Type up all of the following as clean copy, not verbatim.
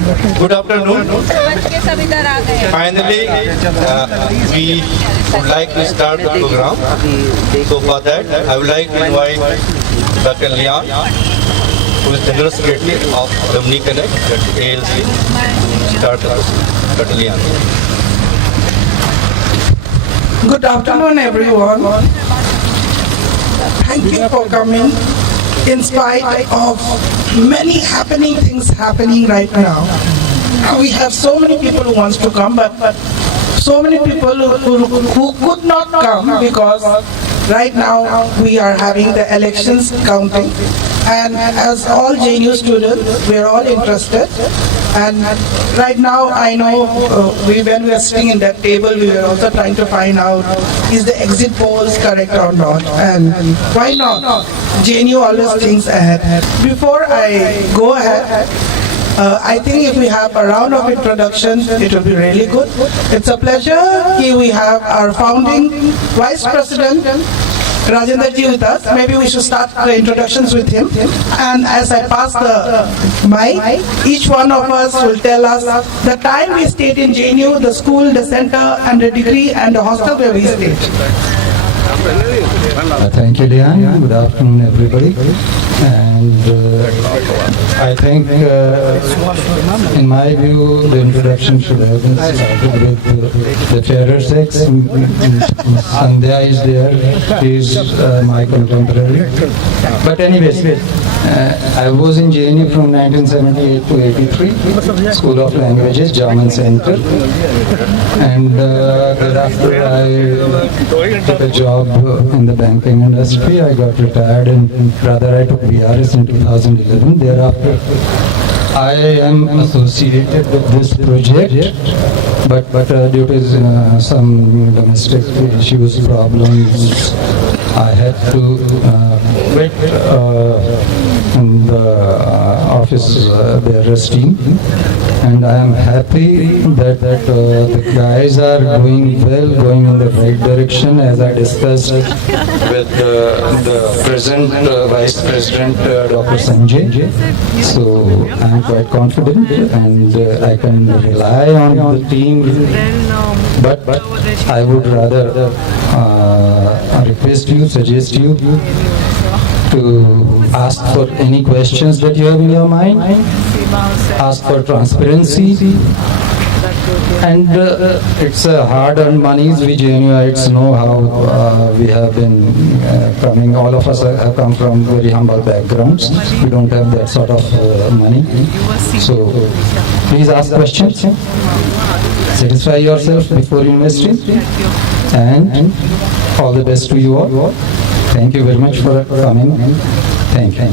Good afternoon. Finally, we would like to start the program. So for that, I would like to invite Dr. Lian, who is the General Secretary of Lumni Connect, ALC, to start the program. Dr. Lian. Good afternoon, everyone. Thank you for coming. In spite of many happening things happening right now, we have so many people who wants to come, but so many people who could not come because right now we are having the elections counting, and as all JNU students, we are all interested. And right now, I know when we are sitting in that table, we were also trying to find out, is the exit polls correct or not? And why not? JNU always thinks ahead. Before I go ahead, I think if we have a round of introductions, it will be really good. It's a pleasure. Here we have our founding Vice President, Rajendra ji with us. Maybe we should start the introductions with him. And as I pass the mic, each one of us will tell us the time we stayed in JNU, the school, the center, and the degree, and the hostel where we stayed. Thank you, Lian. Good afternoon, everybody. And I think, in my view, the introduction should have been started with the fairer sex. Sandhya is there. She is my contemporary. But anyways, I was in JNU from 1978 to 83, School of Languages, German Center. And thereafter I took a job in the banking industry. I got retired and rather I took BRS in 2011. Thereafter I am associated with this project, but due to some domestic issues, problems, I had to quit in the office bearers team, and I am happy that the guys are doing well, going in the right direction, as I discussed with the present Vice President Dr. Sanjay. So I am quite confident and I can rely on the team, but I would rather request you, suggest you to ask for any questions that you have in your mind, ask for transparency, and it's hard-earned monies. We JNUites know how we have been coming. All of us have come from very humble backgrounds. We don't have that sort of money. So please ask questions. Satisfy yourself before investing, and all the best to you all. Thank you very much for coming. Thank you.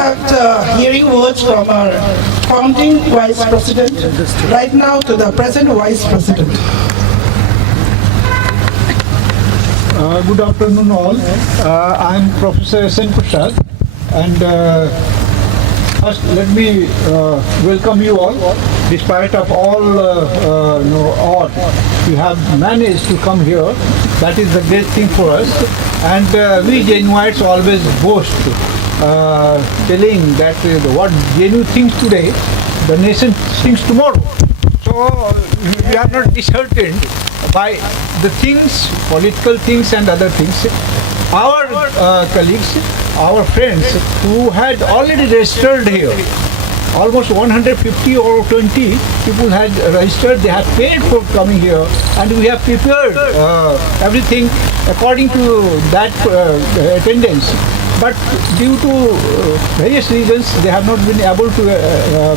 After hearing words from our founding Vice President, right now to the present Vice President. Good afternoon all. I am Professor S.N. Prasad, and first let me welcome you all. Despite of all odd, you have managed to come here. That is the great thing for us. And we JNUites always boast, telling that what JNU thinks today, the nation thinks tomorrow. So we are not disheartened by the things, political things and other things. Our colleagues, our friends who had already registered here, almost 150 or 20 people had registered. They have paid for coming here, and we have prepared everything according to that attendance. But due to various reasons, they have not been able to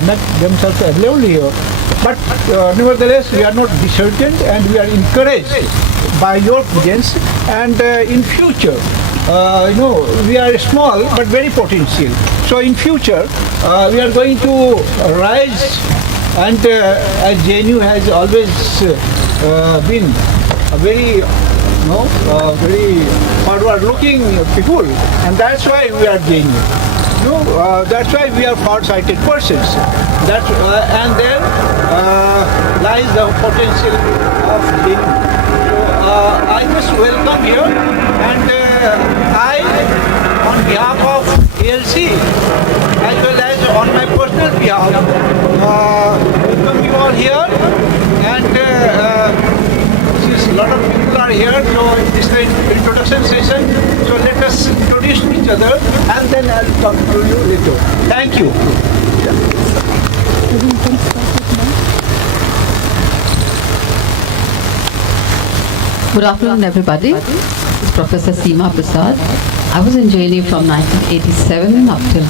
make themselves available here. But nevertheless, we are not disheartened, and we are encouraged by your presence. And in future, we are small but very potential. So in future, we are going to rise, and as JNU has always been a very very forward-looking people, and that's why we are JNU. That's why we are far-sighted persons. And there lies the potential of JNU. So I must welcome here, and I, on behalf of ALC, as well as on my personal behalf, welcome you all here. And since a lot of people are here, so this is the introduction session. So let us introduce each other, and then I'll talk to you later. Thank you. Good afternoon, everybody. This is Professor Seema Prasad. I was in JNU from 1987 up till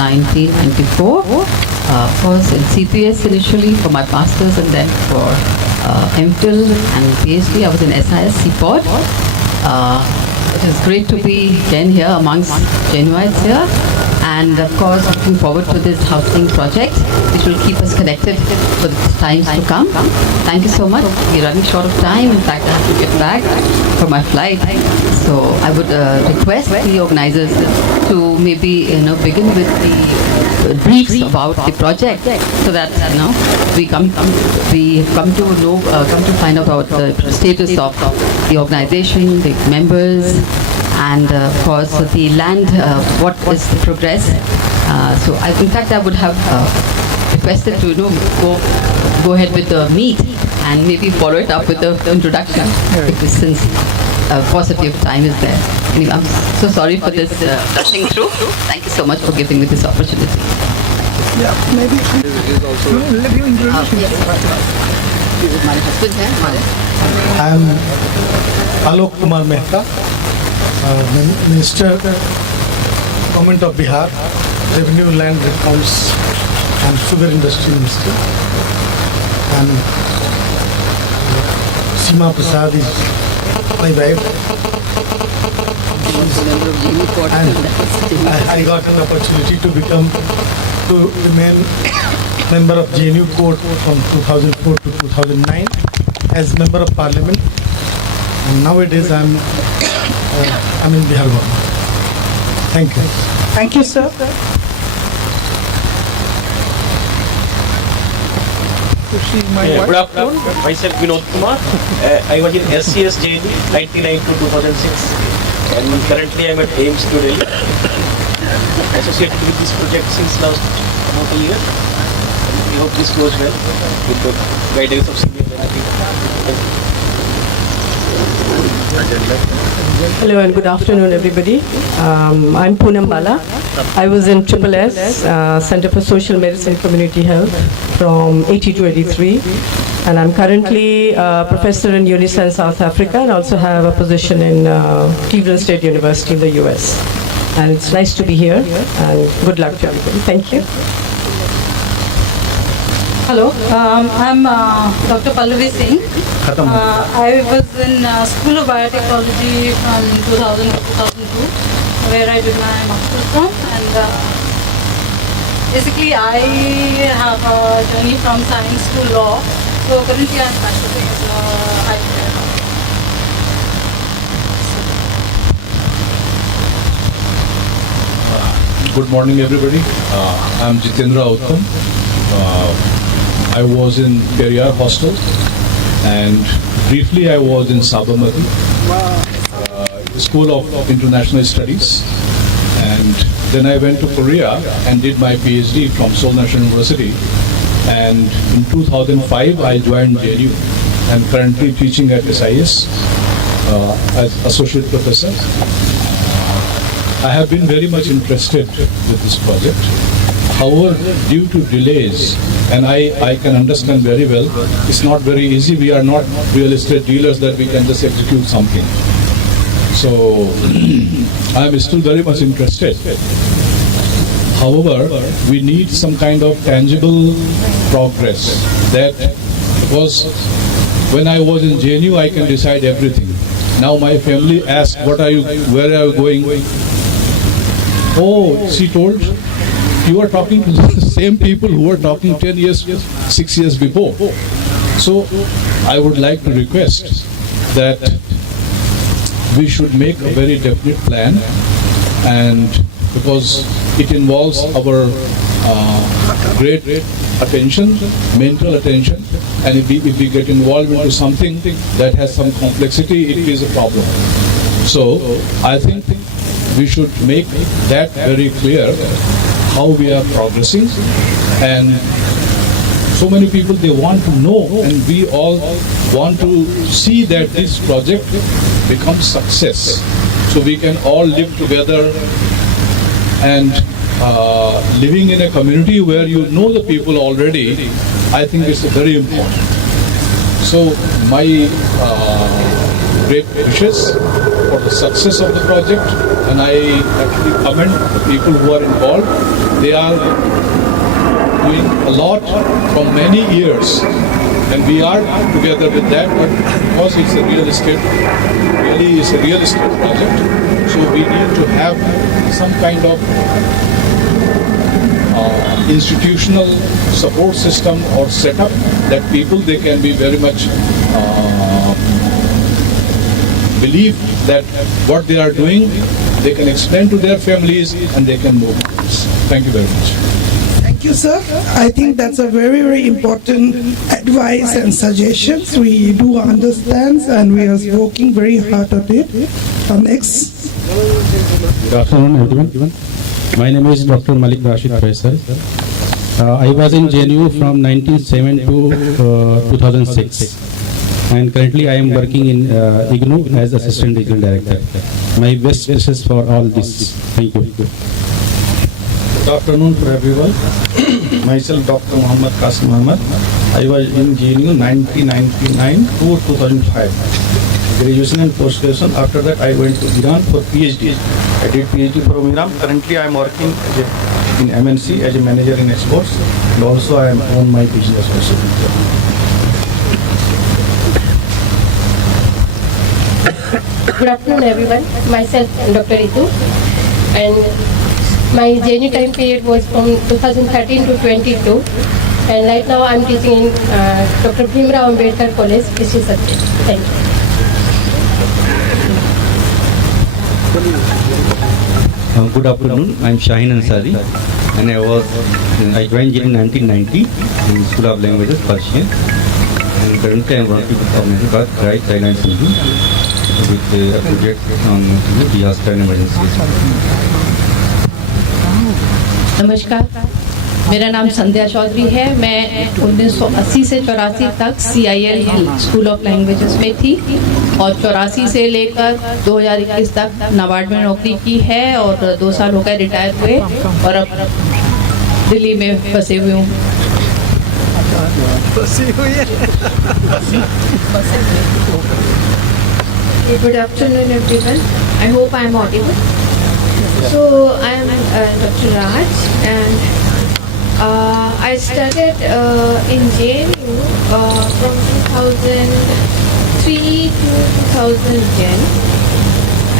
1994. Of course, in CPS initially for my master's, and then for MPhil and PhD, I was in SIS CPOD. It is great to be again here amongst JNUites here. And of course, looking forward to this housing project, which will keep us connected for the times to come. Thank you so much. We're running short of time. In fact, I have to get back for my flight. So I would request the organizers to maybe begin with the briefs about the project, so that we come to find out about the status of the organization, the members, and of course the land, what is the progress. So in fact I would have requested to go ahead with the meet and maybe follow it up with the introduction, because since paucity of time is there. Anyway, I'm so sorry for this rushing through. Thank you so much for giving me this opportunity. Yeah, maybe. Let you introduce Is my husband here? I am Alok Kumar Mehta, Minister, Government of Bihar, Revenue, Land Accounts and Sugar Industry Minister. And Seema Prasad is my wife. And I got an opportunity to remain member of JNU Court from 2004 to 2009 as Member of Parliament. And nowadays I'm in Bihar government. Thank you. Thank you, sir. Good afternoon. Myself Vinod Kumar. I was in SCS JNU 1999 to 2006, and currently I'm at AIMS New Delhi, associated with this project since last about a year. And we hope this goes well with the guidance of senior management. Hello and good afternoon, everybody. I'm Poonam Bala. I was in SSS, Center for Social Medicine Community Health, from 80 to 83. And I'm currently a professor in UNICEF South Africa, and also have a position in Cleveland State University in the US. And it's nice to be here, and good luck to everybody. Thank you. Hello, I'm Dr. Pallavi Singh. I was in School of Biotechnology from 2000 to 2002, where I did my master's from. And basically, I have a journey from science to law. So currently, I'm practicing as a high lawyer. Good morning, everybody. I'm Jitendra Uttam. I was in Periyar Hostel, and briefly I was in Sabarmati, School of International Studies, and then I went to Korea and did my PhD from Seoul National University, and in 2005 I joined JNU and currently teaching at SIS as Associate Professor. I have been very much interested with this project. However, due to delays, and I can understand very well, it's not very easy. We are not real estate dealers that we can just execute something. So I am still very much interested. However, we need some kind of tangible progress. That was, when I was in JNU, I can decide everything. Now my family asks, where are you going? Oh, she told, you are talking to the same people who were talking 10 years, 6 years before. So I would like to request that we should make a very definite plan, and because it involves our great attention, mental attention, and if we get involved into something that has some complexity, it is a problem. So I think we should make that very clear, how we are progressing, and so many people, they want to know, and we all want to see that this project becomes success, so we can all live together and living in a community where you know the people already. I think it's very important. So my great wishes for the success of the project, and I actually commend the people who are involved. They are doing a lot for many years, and we are together with that, but because it's a real estate, really is a real estate project, so we need to have some kind of institutional support system or setup that people, they can be very much believe that what they are doing, they can explain to their families and they can move. Thank you very much. Thank you, sir. I think that's a very, very important advice and suggestions. We do understand and we are working very hard on it. Next. Good afternoon, everyone. My name is Dr. Malik Rashid Faisal. I was in JNU from 1907 to 2006. And currently I am working in IGNOU as Assistant Regional Director. My best wishes for all this. Thank you. Good afternoon to everyone. Myself Dr. Muhammad Qasim Ahmad. I was in JNU 1999 to 2005. Graduation and post-graduation. After that I went to Iran for PhD. I did PhD from Iran. Currently I am working in MNC as a manager in exports, and also I own my business also. Good afternoon, everyone. Myself, Dr. Ritu, and my JNU time period was from 2013 to 22, and right now I'm teaching in Dr. Bhimrao Ambedkar College, history subject. Thank you. Good afternoon. I'm Shaheen Ansari, and I joined in 1990 in School of Languages, Persian, and currently I'm working with Ahmedabad, Right, Thailand, Sindhu, with a project on disaster and emergencies. नमस्कार, मेरा नाम संध्या चौधरी है। मैं 1980 से 84 तक CIL school of languages में थी और 84 से लेकर 2021 तक नाबार्ड में नौकरी की है और 2 साल हो गए रिटायर हुए और अब दिल्ली में फंसे हुए हूँ। Good afternoon, everyone. I hope I am audible. So I am Dr. Raj, and I started in JNU from 2003 to 2010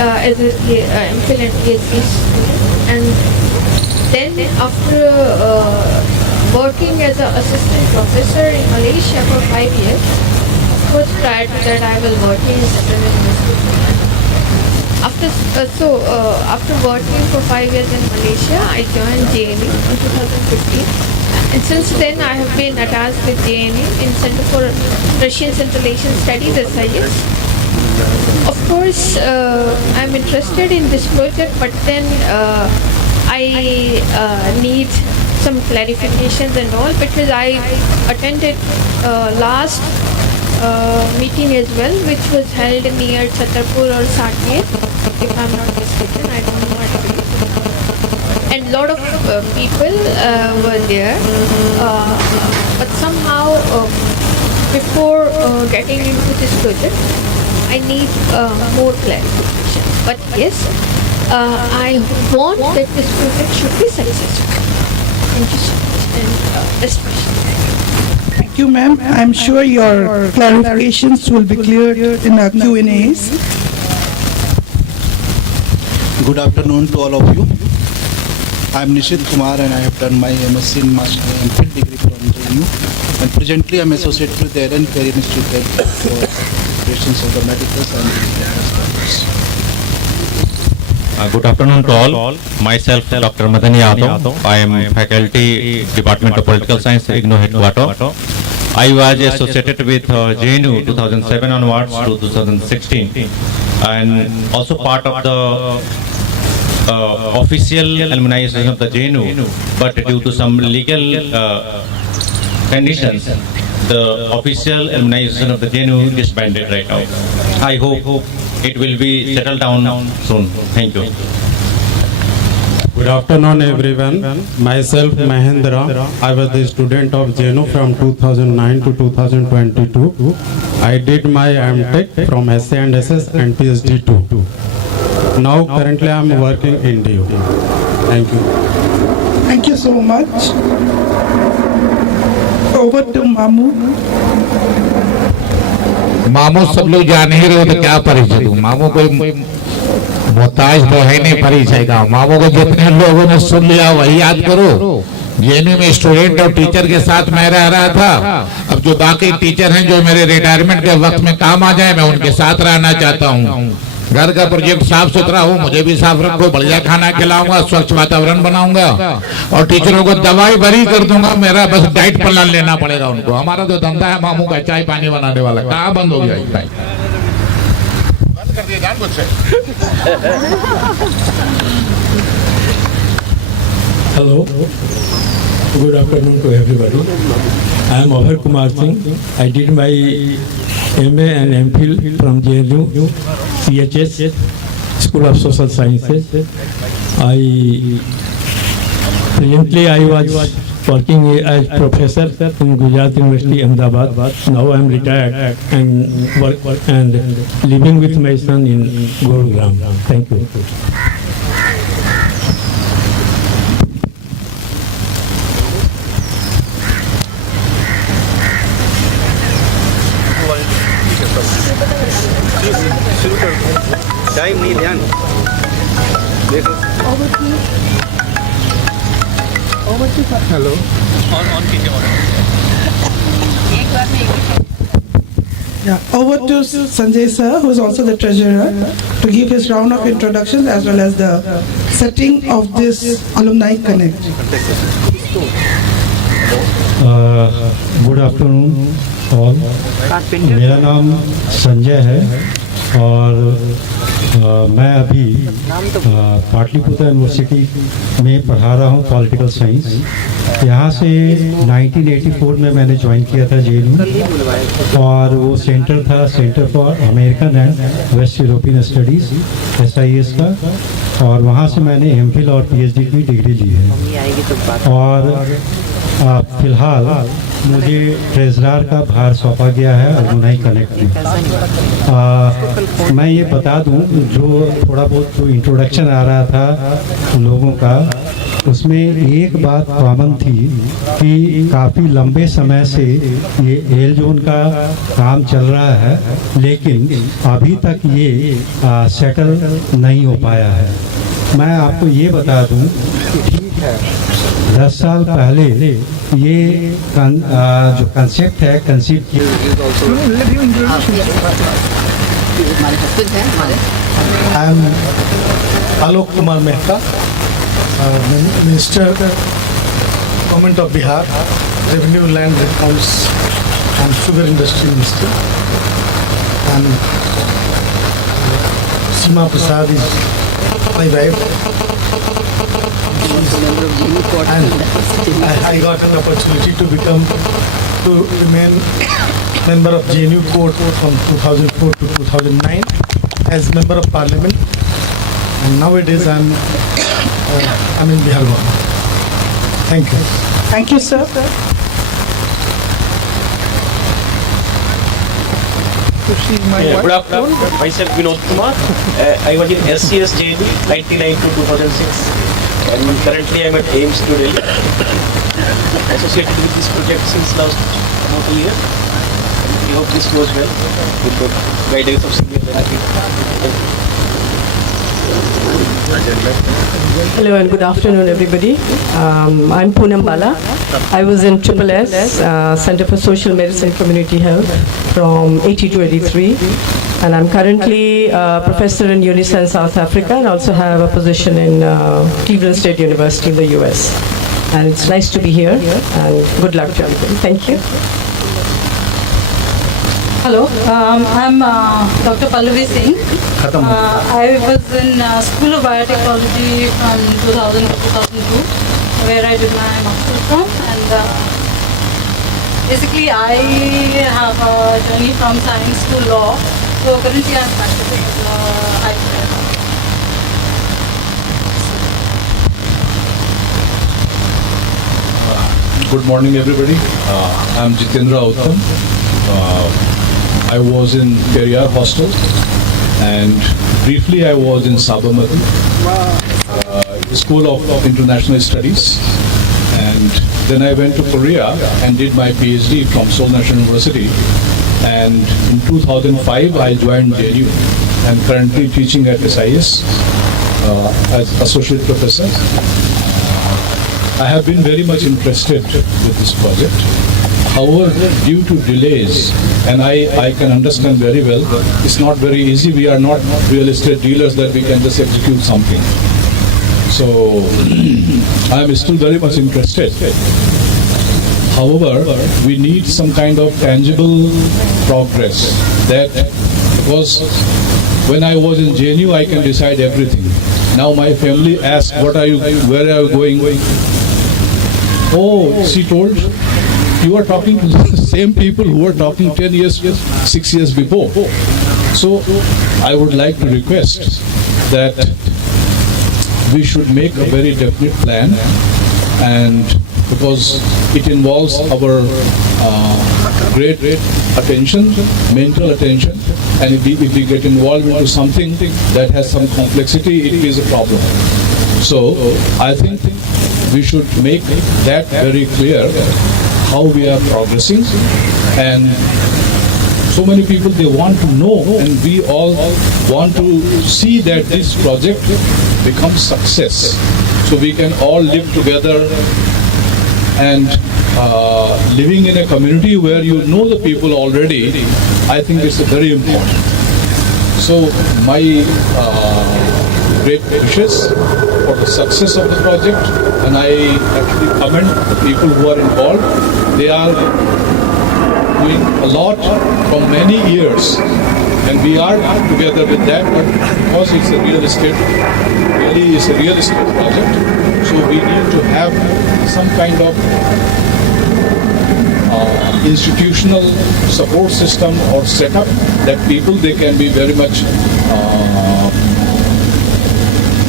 as a MPhil and PhD student, and then after working as an assistant professor in Malaysia for 5 years. Of course, prior to that, I was working in Central University. After working for 5 years in Malaysia, I joined JNU in 2015. And since then, I have been attached with JNU in Center for Russian Central Asian Studies, SIS. Of course, I'm interested in this project, but then I need some clarifications and all, because I attended last meeting as well, which was held near Chhatarpur or Satya, if I'm not mistaken. I don't know actually. And lot of people were there, but somehow before getting into this project, I need more clarification. But yes, I want that this project should be successful. Thank you so much. And this question. Thank you, ma'am. I'm sure your clarifications will be cleared in our Q&As. Good afternoon to all of you. I'm Nishit Kumar, and I have done my MSc in Master and MPhil degree from JNU. And presently I'm associated with the Aaron Perry Institute for operations of the medical science. Good afternoon to all. Myself, Dr. Madan Yadav. I am faculty, Department of Political Science, IGNOU headquarter. I was associated with JNU 2007 onwards to 2016, and also part of the official alumni association of the JNU, but due to some legal conditions, the official alumni association of the JNU is disbanded right now. I hope it will be settled down soon. Thank you. Good afternoon, everyone. Myself, Mahendra. I was the student of JNU from 2009 to 2022. I did my MTech from SA and SS and PhD too. Now, currently, I am working in DU. Thank you. Thank you so much. Over to Mamu. मामू सब लोग जान ही रहे हो तो क्या परिचय दूं। मामू कोई मोहताज तो है नहीं परिचय का। मामू को जितने लोगों ने सुन लिया वही याद करो। जेएनयू में स्टूडेंट और टीचर के साथ मैं रह रहा था। अब जो बाकी टीचर हैं जो मेरे रिटायरमेंट के वक्त में काम आ जाए, मैं उनके साथ रहना चाहता हूँ। घर का प्रोजेक्ट साफ सुथरा हो, मुझे भी साफ रखो, बढ़िया खाना खिलाऊंगा, स्वच्छ वातावरण बनाऊंगा और टीचरों को दवाई भरी कर दूंगा। मेरा बस डाइट प्लान लेना पड़ेगा उनको। हमारा तो धंधा है मामू का चाय पानी बनाने वाला, कहाँ बंद हो गया भाई? बंद कर दिया जानबूझ से। Hello, good afternoon to everybody. I am Abhay Kumar Singh. I did my MA and MPhil from JNU, CHS, School of Social Sciences. Presently I was working as professor in Gujarat University, Ahmedabad. Now I am retired and work and living with my son in Gurugram. Thank you. Time नहीं ध्यान देखो। Hello on कीजिए। Yeah, over to Sanjay sir, who is also the treasurer, to give his round of introductions as well as the setting of this Alumni Connect. Good afternoon all. मेरा नाम संजय है और मैं अभी पाटलिपुत्र यूनिवर्सिटी में पढ़ा रहा हूँ पॉलिटिकल साइंस। यहाँ से 1984 में मैंने ज्वाइन किया था JNU और वो सेंटर था centre for American and waste European studies SIS का, और वहाँ से मैंने MPhil और PhD की डिग्री ली है। और फिलहाल मुझे ट्रेजरर का भार सौंपा गया है अलुमनाई कनेक्ट में। मैं ये बता दूं, जो थोड़ा बहुत जो इंट्रोडक्शन आ रहा था लोगों का, उसमें एक बात कॉमन थी कि काफ़ी लंबे समय से ये एल जोन का काम चल रहा है, लेकिन अभी तक ये सेटल नहीं हो पाया है। मैं आपको ये बता दूं, 10 साल पहले ये जो कंसेप्ट है कंसीव किया। I am Alok Kumar Mehta, Minister, Government of Bihar, Revenue, Land Accounts and Sugar Industry Minister. And Seema Prasad is my wife. And I got an opportunity to remain member of JNU Court from 2004 to 2009 as member of Parliament, and nowadays I'm in Bihar government. Thank you. Thank you, sir. Good afternoon. Myself Vinod Kumar. I was in SCS JNU 99 to 2006, and currently I'm at AIMS New Delhi, associated with this project since last about a year. We hope this goes well with the guidance of senior leadership. Hello and good afternoon, everybody. I'm Poonam Bala. I was in SSS, Center for Social Medicine Community Health, from 80 to 83. And I'm currently a professor in Unison, South Africa, and also have a position in Cleveland State University in the US. And it's nice to be here, and good luck to everybody. Thank you. Hello, I'm Dr. Pallavi Singh. I was in School of Biotechnology from 2000 to 2002, where I did my master's from. And basically, I have a journey from science to law. So currently, I'm practicing IPL. Good morning, everybody. I'm Jitendra Uttam. I was in Periyar Hostel, and briefly I was in Sabarmati, School of International Studies, and then I went to Korea and did my PhD from Seoul National University. And in 2005 I joined JNU and currently teaching at SIS as associate professor. I have been very much interested with this project. However, due to delays, and I can understand very well, it's not very easy. We are not real estate dealers that we can just execute something. So I am still very much interested. However, we need some kind of tangible progress. That because when I was in JNU, I can decide everything. Now my family asks, "What are you? Where are you going?" Oh, she told, you are talking to the same people who were talking 10 years, 6 years before. So I would like to request that we should make a very definite plan, and because it involves our great attention, mental attention, and if we get involved into something that has some complexity, it is a problem. So I think we should make that very clear, how we are progressing, and so many people, they want to know, and we all want to see that this project becomes success, so we can all live together. And living in a community where you know the people already, I think it's very important. So my great wishes for the success of the project, and I actually commend the people who are involved. They are doing a lot for many years, and we are together with that, but because it's a real estate, really is a real estate project, so we need to have some kind of institutional support system or setup that people, they can be very much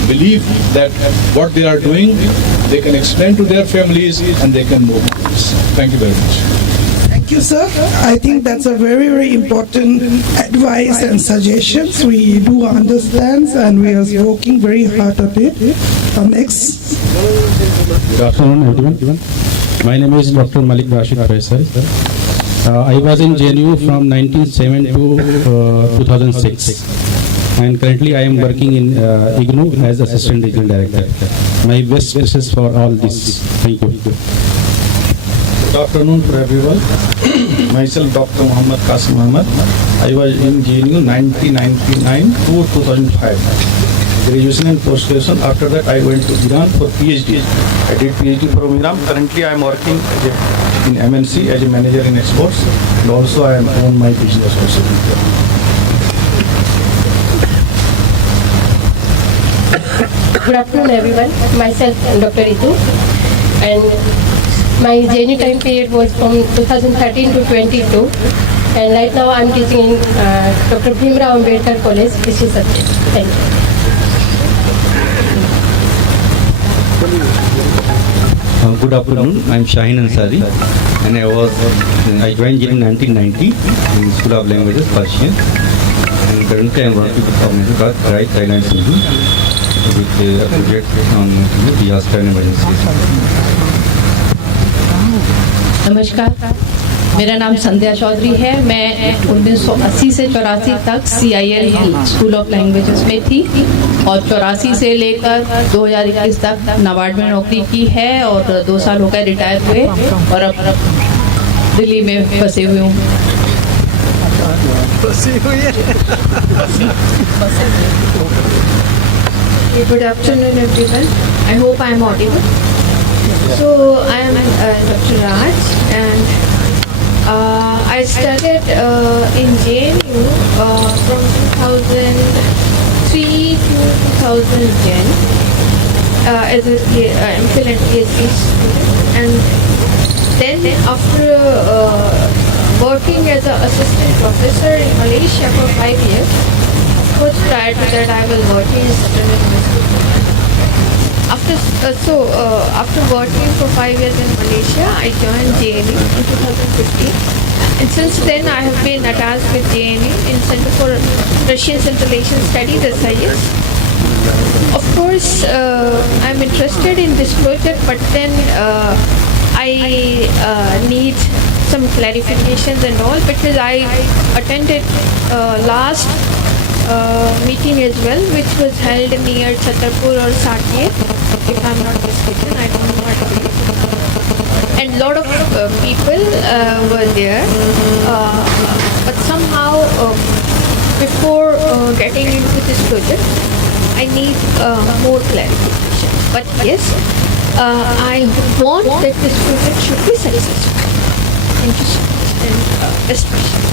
believe that what they are doing, they can explain to their families and they can move. Thank you very much. Thank you, sir. I think that's a very, very important advice and suggestions. We do understand and we are working very hard on it. Next. Good afternoon, everyone. My name is Dr. Malik Rashid Faisal. I was in JNU from 1907 to 2006. And currently I am working in IGNOU as Assistant Regional Director. My best wishes for all this. Thank you. Good afternoon to everyone. Myself Dr. Muhammad Qasim Ahmad. I was in JNU 1999 to 2005. Graduation and post-graduation. After that I went to Iran for PhD. I did PhD from Iran. Currently I am working in MNC as a manager in exports, and also I own my business also. Good afternoon, everyone. Myself, Dr. Ritu, and my JNU time period was from 2013 to 22, and right now I'm teaching in Dr. Bhimrao Ambedkar College, history subject. Thank you. Good afternoon. I'm Shaheen Ansari, and I joined in 1990 in School of Languages, Persian, and currently I'm working with Organization called Right Thailand Sindhu, with a project on disaster and emergencies. नमस्कार, मेरा नाम संध्या चौधरी है। मैं 1980 से 84 तक CIL school of languages में थी और 84 से लेकर 2021 तक नाबार्ड में नौकरी की है और 2 साल हो गए रिटायर हुए और अब दिल्ली में फंसे हुए हूँ। Good afternoon, everyone. I hope I am audible. So I am Dr. Raj, and I studied in JNU from 2003 to 2010 as a MPhil and PhD student, and then after working as an assistant professor in Malaysia for 5 years. Of course, prior to that, I was working in Central University. After working for 5 years in Malaysia, I joined JNU in 2015. And since then, I have been attached with JNU in Center for Russian Central Asian Studies, SIS. Of course, I'm interested in this project, but then I need some clarifications and all, because I attended last meeting as well, which was held near Chhatarpur or Saket, if I'm not mistaken. I don't know what it is. And a lot of people were there, but somehow before getting into this project, I need more clarification. But yes, I want that this project should be successful. Thank you so much, and best wishes.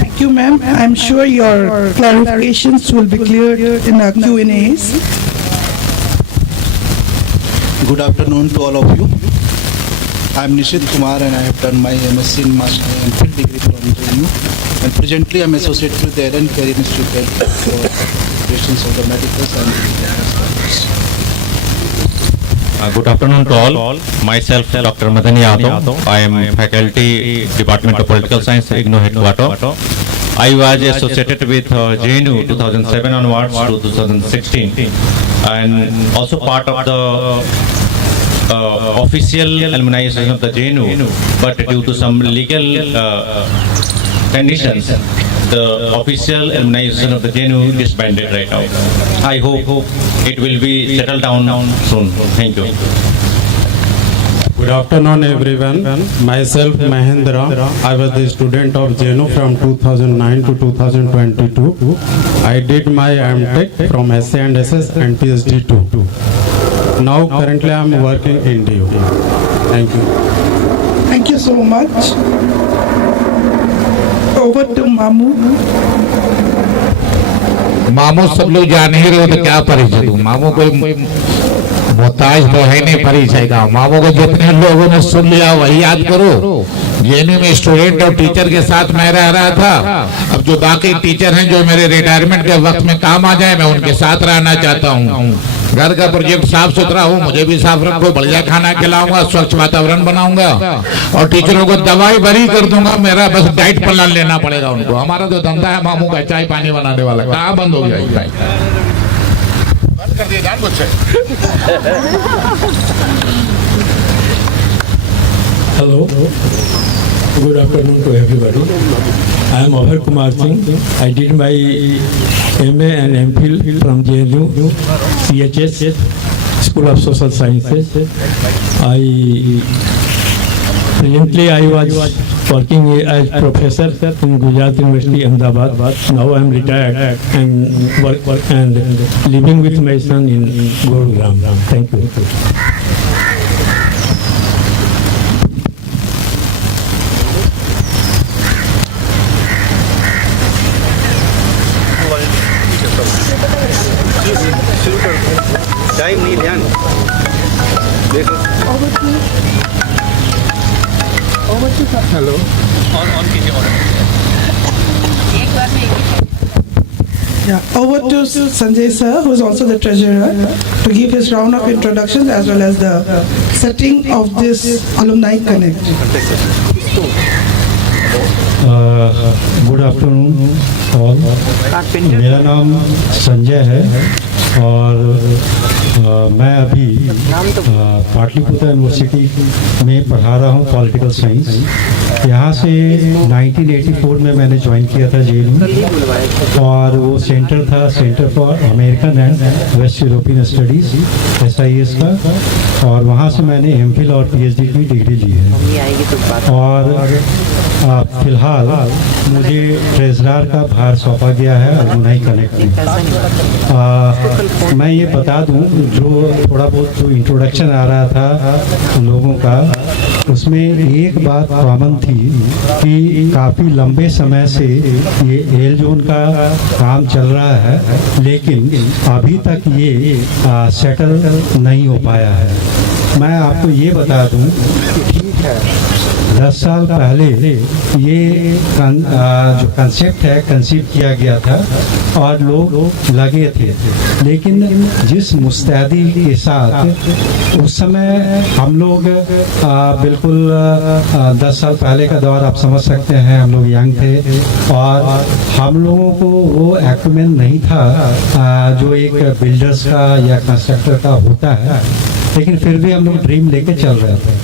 Thank you, ma'am. I'm sure your clarifications will be cleared in our Q&As. Good afternoon to all of you. I'm Nishit Kumar and I have done my MSc in Master and Field degree from JNU. And presently I'm associated with the Aaron Career Institute for operations of the medical science. Good afternoon to all. Myself, Dr. Madani Yadav. I am faculty, Department of Political Science, IGNOU Headquarters. I was associated with JNU 2007 onwards to 2016, and also part of the official alumni association of the JNU, but due to some legal conditions, the official alumni association of the JNU disbanded right now. I hope it will be settled down soon. Thank you. Good afternoon, everyone. Myself, Mahendra. I was the student of JNU from 2009 to 2022. I did my MTech from SA and SS and PhD too. Now, currently, I am working in DU. Thank you. Thank you so much. Over to Mamu. मामू सब लोग जान ही रहे हो तो क्या परिचय दूं। मामू कोई मोहताज तो है नहीं परिचय का। मामू को जितने लोगों ने सुन लिया वही याद करो। जेएनयू में स्टूडेंट और टीचर के साथ मैं रह रहा था। अब जो बाकी टीचर हैं जो मेरे रिटायरमेंट के वक्त में काम आ जाए, मैं उनके साथ रहना चाहता हूँ। घर का प्रोजेक्ट साफ सुथरा हो, मुझे भी साफ रखो, बढ़िया खाना खिलाऊंगा, स्वच्छ वातावरण बनाऊंगा और टीचरों को दवाई भरी कर दूंगा। मेरा बस डाइट प्लान लेना पड़ेगा उनको। हमारा तो धंधा है मामू का चाय पानी बनाने वाला। कहाँ बंद हो गया ये भाई? बंद कर दिया जान बच्चे। Hello. Good afternoon to everybody. I am Abhay Kumar Singh. I did my MA and MPhil from JNU, CHS, School of Social Sciences. Presently I was working as professor in Gujarat University, Ahmedabad. Now I am retired and work and living with my son in Gurugram. Thank you. Time नहीं ध्यान देखो। Hello. On कीजिए Yeah, over to Sanjay sir, who is also the treasurer, to give his round of introductions as well as the setting of this Alumni Connect. Good afternoon all. मेरा नाम संजय है और मैं अभी पाटलिपुत्र यूनिवर्सिटी में पढ़ा रहा हूँ पॉलिटिकल साइंस। यहाँ से 1984 में मैंने ज्वाइन किया था JNU और वो सेंटर था centre for American and waste European studies SIS का, और वहाँ से मैंने MPhil और PhD की डिग्री ली है। और फिलहाल मुझे ट्रेजरर का भार सौंपा गया है अलुमनाई कनेक्ट में। मैं ये बता दूं, जो थोड़ा बहुत जो इंट्रोडक्शन आ रहा था लोगों का, उसमें एक बात कॉमन थी कि काफ़ी लंबे समय से ये एल जोन का काम चल रहा है, लेकिन अभी तक ये सेटल नहीं हो पाया है। मैं आपको ये बता दूं, ठीक है 10 साल पहले ये जो कंसेप्ट है कंसीव किया गया था और लोग लगे थे, लेकिन जिस मुस्तैदी के साथ उस समय हम लोग बिल्कुल 10 साल पहले का दौर आप समझ सकते हैं, हम लोग यंग थे और हम लोगों को वो एक्विपमेंट नहीं था जो एक बिल्डर्स का या कंस्ट्रक्टर का होता है, लेकिन फिर भी हम लोग ड्रीम लेके चल रहे थे।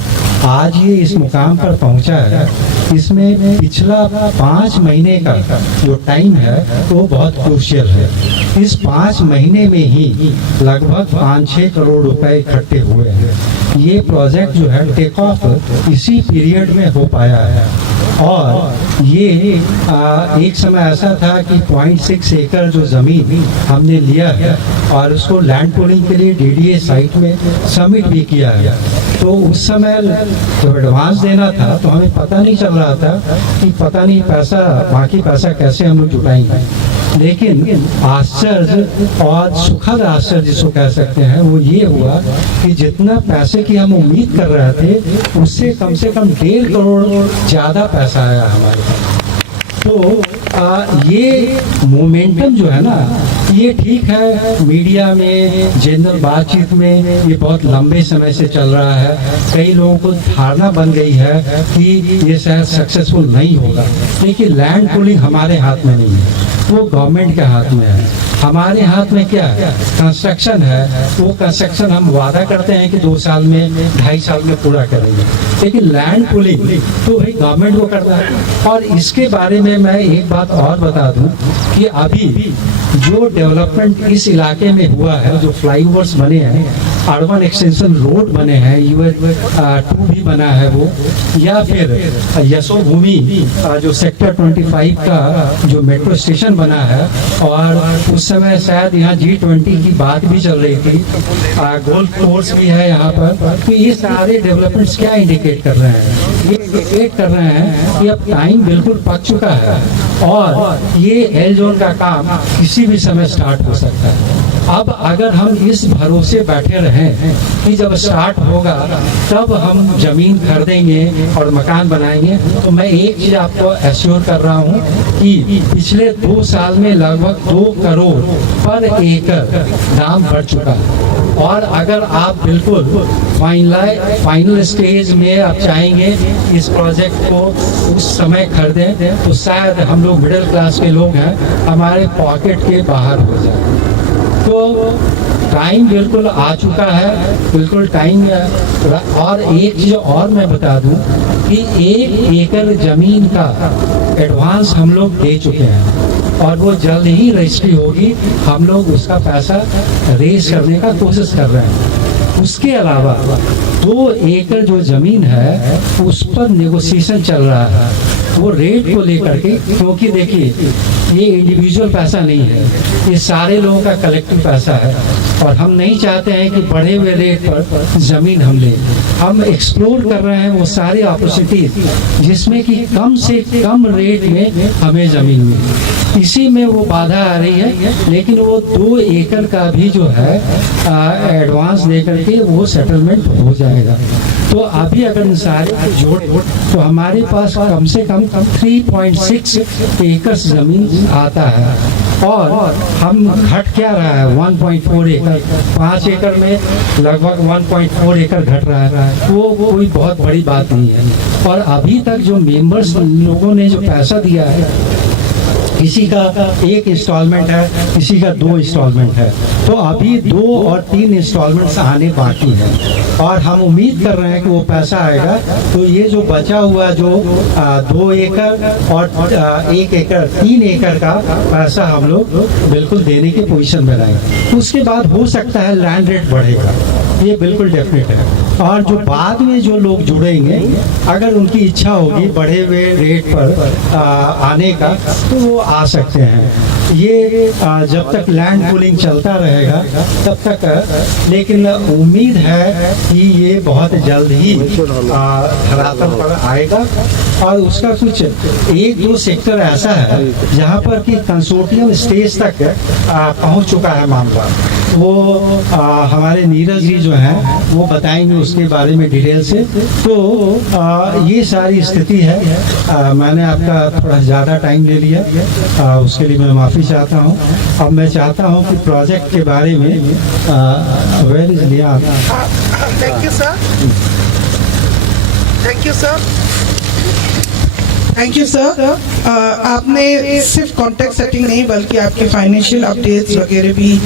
आज ये इस मुकाम पर पहुंचा है, इसमें पिछला 5 महीने का जो टाइम है वो बहुत क्रूशियल है। इस 5 महीने में ही लगभग 5-6 करोड़ रुपए इकट्ठे हुए हैं। ये प्रोजेक्ट जो है टेक ऑफ इसी पीरियड में हो पाया है और ये एक समय ऐसा था कि 0.6 एकड़ जो ज़मीन हमने लिया है और उसको लैंड पूलिंग के लिए डीडीए साइट में सबमिट भी किया है। तो उस समय जब एडवांस देना था तो हमें पता नहीं चल रहा था कि पता नहीं पैसा बाकी पैसा कैसे हम लोग जुटाएंगे, लेकिन आश्चर्य और सुखद आश्चर्य जिसको कह सकते हैं वो ये हुआ कि जितना पैसे की हम उम्मीद कर रहे थे उससे कम से कम 1.5 करोड़ ज़्यादा पैसा आया हमारे पास। तो ये मोमेंटम जो है ना, ये ठीक है, मीडिया में जनरल बातचीत में ये बहुत लंबे समय से चल रहा है। कई लोगों को धारणा बन गई है कि ये शायद सक्सेसफुल नहीं होगा, लेकिन लैंड पूलिंग हमारे हाथ में नहीं है, वो गवर्नमेंट के हाथ में है। हमारे हाथ में क्या है? कंस्ट्रक्शन है। वो कंस्ट्रक्शन हम वादा करते हैं कि 2 साल में 2.5 साल में पूरा करेंगे, लेकिन लैंड पूलिंग तो भाई गवर्नमेंट को करना है। और इसके बारे में मैं एक बात और बता दूं कि अभी जो डेवलपमेंट इस इलाके में हुआ है, जो फ्लाईओवर्स बने हैं, अर्बन एक्सटेंशन रोड बने हैं, UH2 भी बना है वो, या फिर यशोभूमि जो सेक्टर 25 का जो मेट्रो स्टेशन बना है, और उस समय शायद यहाँ G20 की बात भी चल रही थी, गोल्फ कोर्स भी है यहाँ पर। तो ये सारे डेवलपमेंट्स क्या इंडिकेट कर रहे हैं? ये इंडिकेट कर रहे हैं कि अब टाइम बिल्कुल पक चुका है और ये एल जोन का काम किसी भी समय स्टार्ट हो सकता है। अब अगर हम इस भरोसे बैठे रहें कि जब स्टार्ट होगा तब हम जमीन खरीदेंगे और मकान बनाएंगे, तो मैं एक चीज आपको एश्योर कर रहा हूँ कि पिछले 2 साल में लगभग 2 करोड़ पर एकड़ दाम बढ़ चुका है। और अगर आप बिल्कुल फाइनल स्टेज में आप चाहेंगे इस प्रोजेक्ट को उस समय खरीदें, तो शायद हम लोग मिडिल क्लास के लोग हैं, हमारे पॉकेट के बाहर हो जाए। तो टाइम बिल्कुल आ चुका है, बिल्कुल टाइम। और एक चीज और मैं बता दूं कि 1 एकड़ जमीन का एडवांस हम लोग दे चुके हैं और वो जल्द ही रजिस्ट्री होगी। हम लोग उसका पैसा रेज करने का कोशिश कर रहे हैं। उसके अलावा 2 एकड़ जो जमीन है उस पर नेगोशिएशन चल रहा है, वो रेट को लेकर के, क्योंकि देखिए ये इंडिविजुअल पैसा नहीं है, ये सारे लोगों का कलेक्टिव पैसा है और हम नहीं चाहते हैं कि बढ़े हुए रेट पर जमीन हम लें। हम एक्सप्लोर कर रहे हैं वो सारी अपॉर्चुनिटीज जिसमें कि कम से कम रेट में हमें जमीन मिले। इसी में वो बाधा आ रही है, लेकिन वो 2 एकड़ का भी जो है एडवांस लेकर के वो सेटलमेंट हो जाएगा। तो अभी अगर सारे जोड़ तो हमारे पास कम से कम 3.6 एकड़ जमीन आता है और हम घट क्या रहा है 1.4 एकड़, 5 एकड़ में लगभग 1.4 एकड़ घट रहा है। वो कोई बहुत बड़ी बात नहीं है। और अभी तक जो मेंबर्स लोगों ने जो पैसा दिया है, किसी का 1 इंस्टॉलमेंट है, किसी का 2 इंस्टॉलमेंट है, तो अभी 2 और 3 इंस्टॉलमेंट्स आने बाकी हैं और हम उम्मीद कर रहे हैं कि वो पैसा आएगा। तो ये जो बचा हुआ जो 2 एकड़ और 1 एकड़ 3 एकड़ का पैसा हम लोग बिल्कुल देने की पोजीशन में रहेंगे। उसके बाद हो सकता है लैंड रेट बढ़ेगा, ये बिल्कुल डेफिनेट है। और जो बाद में जो लोग जुड़ेंगे, अगर उनकी इच्छा होगी बढ़े हुए रेट पर आने का, तो वो आ सकते हैं। ये जब तक लैंड पूलिंग चलता रहेगा तब तक, लेकिन उम्मीद है कि ये बहुत जल्द ही धरातल पर आएगा। और उसका कुछ 1-2 सेक्टर ऐसा है जहाँ पर कि कंसोर्टियम स्टेज तक पहुँच चुका है मामला। वो हमारे नीरज जी जो हैं वो बताएंगे उसके बारे में डिटेल से। तो ये सारी स्थिति है। मैंने आपका थोड़ा ज़्यादा टाइम ले लिया, उसके लिए मैं माफ़ी चाहता हूँ। अब मैं चाहता हूँ कि प्रोजेक्ट के बारे में वेयर इज लिया। Thank you sir. Thank you sir. Thank you sir. आपने सिर्फ कॉन्टेक्ट सेटिंग नहीं बल्कि आपके फाइनेंशियल अपडेट्स वगैरह भी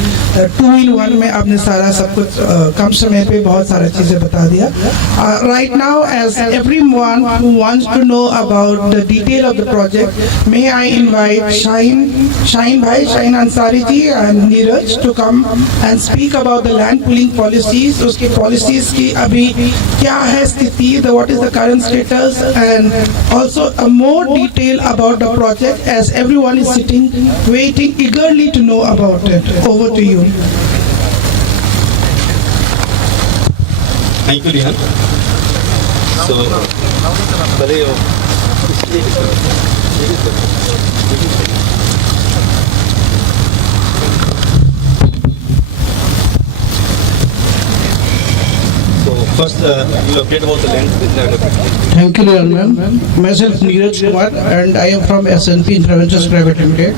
2-in-1 में आपने सारा सब कुछ कम समय पे बहुत सारा चीज़ें बता दिया। Right now as everyone who wants to know about the detail of the project, may I invite Shaheen Ansari ji and Neeraj to come and speak about the land pooling policies. उसकी पॉलिसीज की अभी क्या है स्थिति, what is the current status, and also more detail about the project, as everyone is sitting waiting eagerly to know about it. Over to you. Thank you, Rihan. So, first, you update about the land. Thank you, Ma'am. Myself Neeraj Kumar and I am from SNP Interventures Private Limited.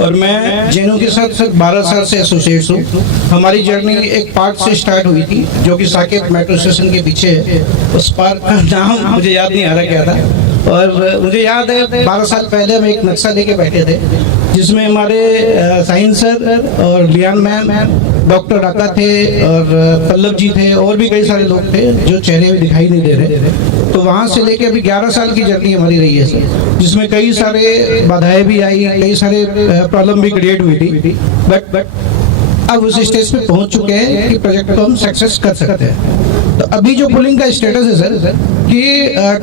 और मैं जेनू के साथ 12 साल से एसोसिएट्स हूँ। हमारी जर्नी एक पार्क से स्टार्ट हुई थी जो कि साकेत मेट्रो स्टेशन के पीछे है। उस पार्क का नाम मुझे याद नहीं आ रहा क्या था, और मुझे याद है 12 साल पहले हम एक नक्शा लेके बैठे थे जिसमें हमारे साहिन सर और लियान मैम, डॉक्टर राका थे और पल्लव जी थे और भी कई सारे लोग थे जो चेहरे भी दिखाई नहीं दे रहे। तो वहाँ से लेके अभी 11 साल की जर्नी हमारी रही है सर, जिसमें कई सारे बाधाएं भी आई, कई सारे प्रॉब्लम भी क्रिएट हुई थी, बट अब उस स्टेज पे पहुँच चुके हैं कि प्रोजेक्ट को हम सक्सेस कर सकते हैं। तो अभी जो पुलिंग का स्टेटस है सर कि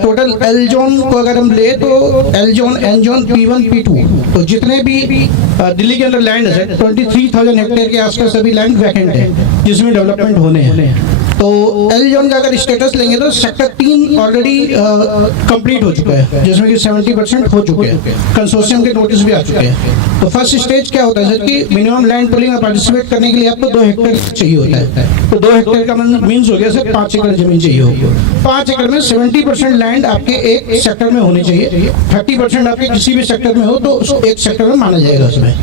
टोटल एल जोन को अगर हम ले तो L zone, N zone, P1, P2, तो जितने भी दिल्ली के अंदर लैंड है सर 23,000 हेक्टेयर के आसपास अभी लैंड वैकेंट है जिसमें डेवलपमेंट होने हैं। तो एल जोन का अगर स्टेटस लेंगे तो सेक्टर 3 ऑलरेडी कंप्लीट हो चुका है जिसमें कि 70% हो चुके हैं, कंसोर्शियम के नोटिस भी आ चुके हैं। तो फर्स्ट स्टेज क्या होता है सर कि मिनिमम लैंड पुलिंग में पार्टिसिपेट करने के लिए आपको 2 हेक्टेयर चाहिए होता है। तो 2 हेक्टेयर का मीन्स हो गया सर 5 एकड़ जमीन चाहिए होगी। 5 एकड़ में 70% लैंड आपके एक सेक्टर में होनी चाहिए, 30% आपके किसी भी सेक्टर में हो तो उसको एक सेक्टर में माना जाएगा उसमें।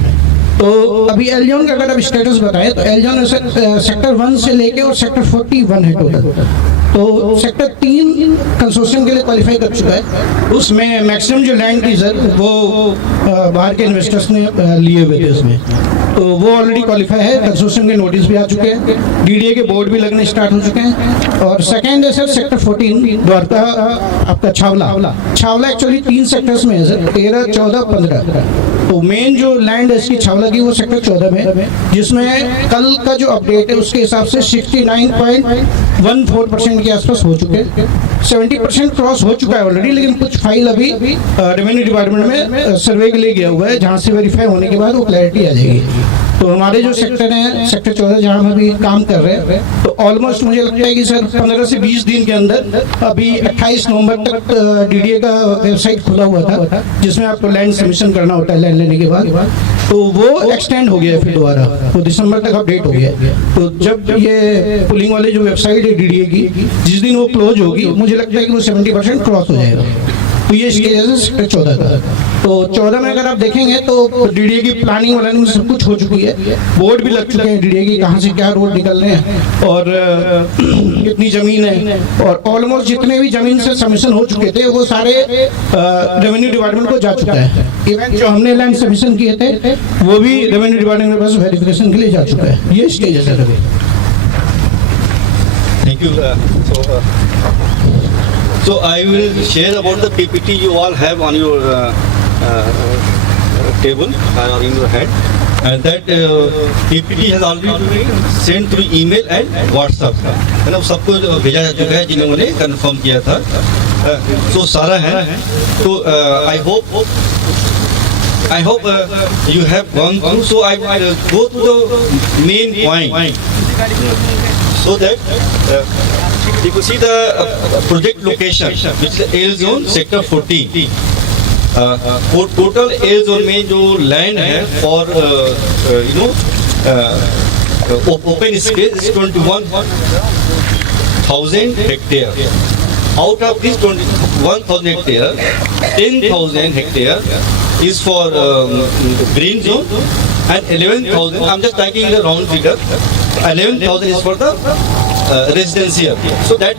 तो अभी एल जोन का अगर आप स्टेटस बताएं तो एल जोन सेक्टर 1 से लेके और सेक्टर 41 है टोटल। तो सेक्टर 3 कंसोर्शियम के लिए क्वालिफाई कर चुका है। उसमें मैक्सिमम जो लैंड की सर वो बाहर के इन्वेस्टर्स ने लिए हुए थे उसमें, तो वो ऑलरेडी क्वालिफाई है, कंसोर्शियम के नोटिस भी आ चुके हैं, डीडीए के बोर्ड भी लगने स्टार्ट हो चुके हैं। और सेकेंड है सर सेक्टर 14 द्वारका आपका छावला एक्चुअली 3 सेक्टर्स में है सर, 13, 14, 15। तो मेन जो लैंड है इसकी छावला की वो सेक्टर 14 में, जिसमें कल का जो अपडेट है उसके हिसाब से 69.14% के आसपास हो चुके हैं। 70% क्रॉस हो चुका है ऑलरेडी, लेकिन कुछ फाइल अभी रेवेन्यू डिपार्टमेंट में सर्वे के लिए गया हुआ है, जहाँ से वेरीफाई होने के बाद वो क्लैरिटी आ जाएगी। तो हमारे जो सेक्टर है सेक्टर 14 जहाँ हम अभी काम कर रहे हैं, तो ऑलमोस्ट मुझे लगता है कि सर 15 से 20 दिन के अंदर अभी 28 नवंबर तक डीडीए का वेबसाइट खुला हुआ था जिसमें आपको लैंड सबमिशन करना होता है लैंड लेने के बाद, तो वो एक्सटेंड हो गया फिर दोबारा, तो दिसंबर तक अपडेट हो गया। तो जब ये पुलिंग वाली जो वेबसाइट है डीडीए की, जिस दिन वो क्लोज होगी मुझे लगता है कि वो 70% क्रॉस हो जाएगा। तो ये स्टेज है सेक्टर 14 का। तो 14 में अगर आप देखेंगे तो डीडीए की प्लानिंग वालानिंग सब कुछ हो चुकी है, बोर्ड भी लग चुके हैं डीडीए की, कहाँ से क्या रोड निकल रहे हैं और कितनी जमीन है, और ऑलमोस्ट जितने भी जमीन से सबमिशन हो चुके थे वो सारे रेवेन्यू डिपार्टमेंट को जा चुका है। इवन जो हमने लैंड सबमिशन किए थे वो भी रेवेन्यू डिपार्टमेंट के पास वेरिफिकेशन के लिए जा चुका है। ये स्टेज है सर अभी। Thank you. So I will share about the PPT you all have on your table or in your head, and that PPT has already been sent through email and WhatsApp. है ना, सबको भेजा जा चुका है जिन्होंने कंफर्म किया था. So सारा है. तो I hope you have gone through. So I will go to the main point, so that you can see the project location, which is L zone sector 14. Total L zone में जो land है for open space is 21,000 hectare. Out of this 21,000 hectare, 10,000 hectare is for green zone, and 11,000, I'm just taking the round figure, 11,000 is for the residential. So that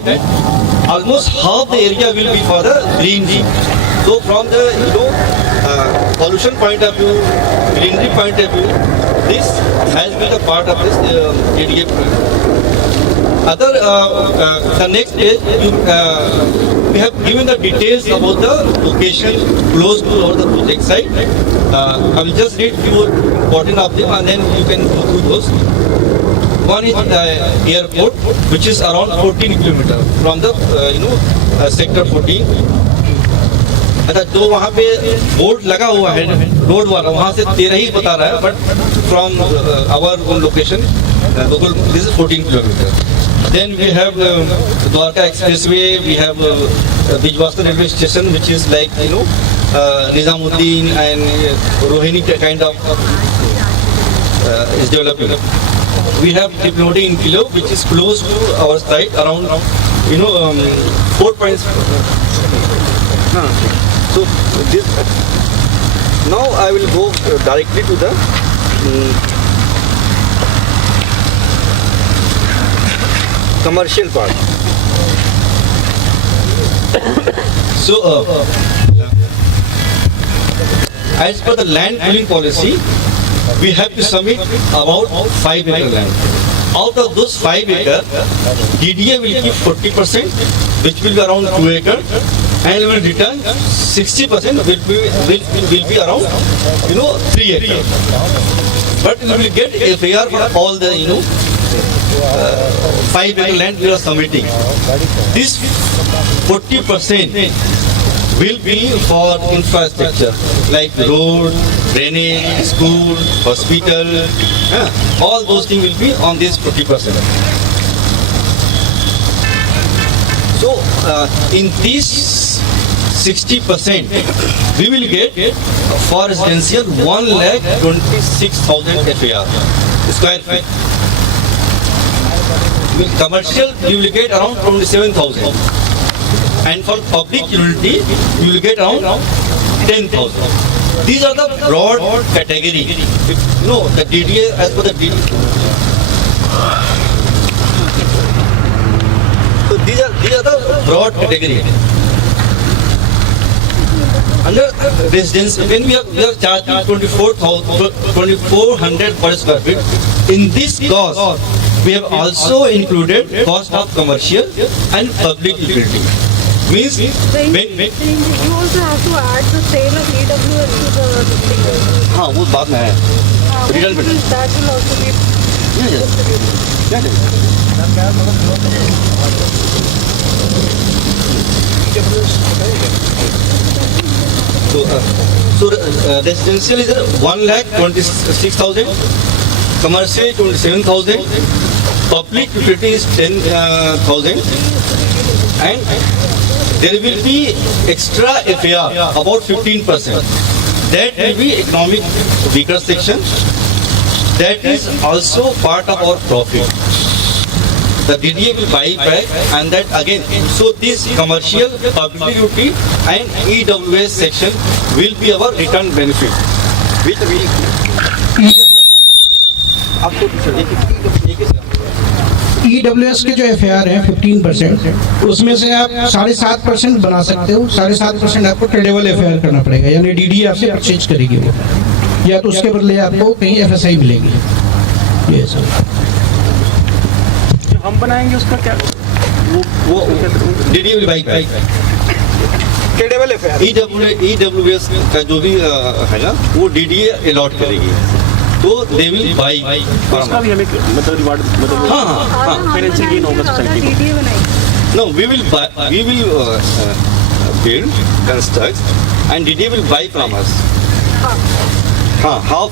almost half the area will be for the green zone. So from the pollution point of view, greenery point of view, this has been a part of this ADA program. The next page, we have given the details about the location close to the project site. I will just read few important of them and then you can go through those. One is the airport, which is around 14 kilometers from the sector 14. जो वहाँ पे बोर्ड लगा हुआ है रोड वाला, वहाँ से 13 ही बता रहा है, but from our location this is 14 kilometers. Then we have Dwarka Expressway, we have Bijwastra railway station, which is like Nizamuddin and Rohini kind of is developing. We have Diplomatic in Kilo, which is close to our site, around 4 points. So this, now I will go directly to the commercial part. So as per the land pooling policy, we have to submit about 5 acre land. Out of those 5 acre, DDA will give 40%, which will be around 2 acre, and will return 60% will be around 3 acre. But we will get FAR for all the 5 acre land we are submitting. This 40% will be for infrastructure like road, drainage, school, hospital. All those things will be on this 40%. So in this 60%, we will get for residential 1,26,000 FAR square feet. With commercial, you will get around 27,000. And for public utility, you will get around 10,000. These are the broad category. The DDA, as per the DDA. So these are the broad category. Under residence, when we are charging 2,400 per square feet, in this cost, we have also included cost of commercial and public utility. Means you also have to add the sale of EWS to the thing. हाँ वो बात में है. Return में. That will also be. So residential is 1,26,000, commercial 27,000, public utility is 10,000, and there will be extra FAR about 15%. That will be economic weaker section. That is also part of our profit. The DDA will buy back, and that again, so this commercial, public utility and EWS section will be our return benefit. Which we EWS के जो FAR हैं 15%, उसमें से आप 7.5% बना सकते हो. 7.5% आपको ट्रेडेबल FAR करना पड़ेगा, यानी DDA आपसे परचेज करेगी वो, या तो उसके बदले आपको कहीं FSI मिलेगी. ये सर हम बनाएंगे उसका क्या वो DDA will buy back. Tradable FAR EWS का जो भी है ना, वो DDA अलॉट करेगी. तो दे विल बाई उसका भी हमें मतलब रिवार्ड मतलब हाँ फाइनेंशियल गेन होगा सोसाइटी को। No we will build, construct, and DDA will buy from us. हाँ हाफ।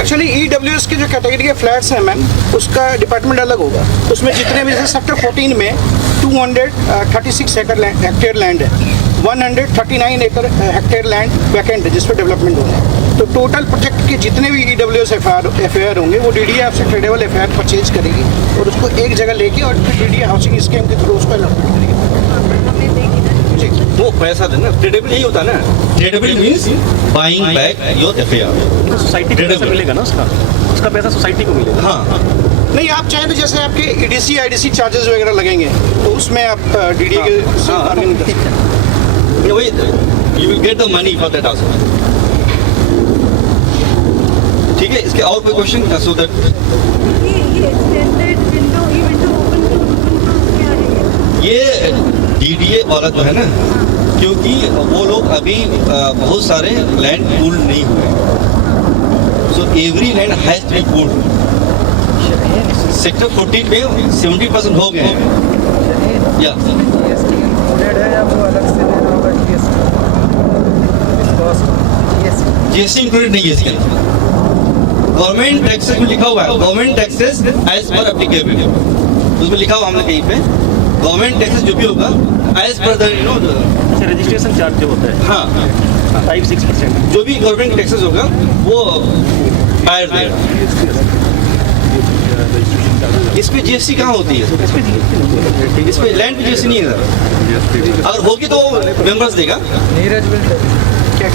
एक्चुअली ईडब्ल्यूएस के जो कैटेगरी के फ्लैट्स हैं मैम, उसका डिपार्टमेंट अलग होगा। उसमें जितने भी, जैसे सेक्टर 14 में 236 हेक्टेयर लैंड है, 139 हेक्टेयर लैंड वैकेंट है जिस पर डेवलपमेंट होना है। तो टोटल प्रोजेक्ट के जितने भी ईडब्ल्यूएस एफआईआर होंगे वो डीडीए आपसे ट्रेडेबल एफआईआर परचेज करेगी और उसको एक जगह लेके और फिर डीडीए हाउसिंग स्कीम के थ्रू उसको अलॉटमेंट करेगी। वो पैसा देना ट्रेडेबल यही होता है ना। Tradable means buying back your FIR. Society को पैसा मिलेगा ना, उसका पैसा सोसाइटी को मिलेगा। हाँ नहीं, आप चाहें तो जैसे आपके ईडीसी आईडीसी चार्जेस वगैरह लगेंगे तो उसमें आप डीडीए के बार्गेनिंग कर सकते हैं। वही you will get the money for that also. ठीक है, इसके और कोई क्वेश्चन? सो दैट ये डीडीए वाला जो है ना, क्योंकि वो लोग अभी बहुत सारे लैंड पूल नहीं हुए, so every land has to be pooled. Sector 14 में 70% हो गए हैं। या जीएसटी इंक्लूडेड नहीं है इसके अंदर। गवर्नमेंट टैक्सेस में लिखा हुआ है government taxes as per applicable, उसमें लिखा हुआ हमने कहीं पे गवर्नमेंट टैक्सेस जो भी होगा as per the registration charge जो होता है हाँ 5-6% जो भी गवर्नमेंट टैक्सेस होगा वो बायर देगा। इस पे जीएसटी कहाँ होती है? इस पे लैंड पे जीएसटी नहीं है। अगर होगी तो मेंबर्स देगा। क्या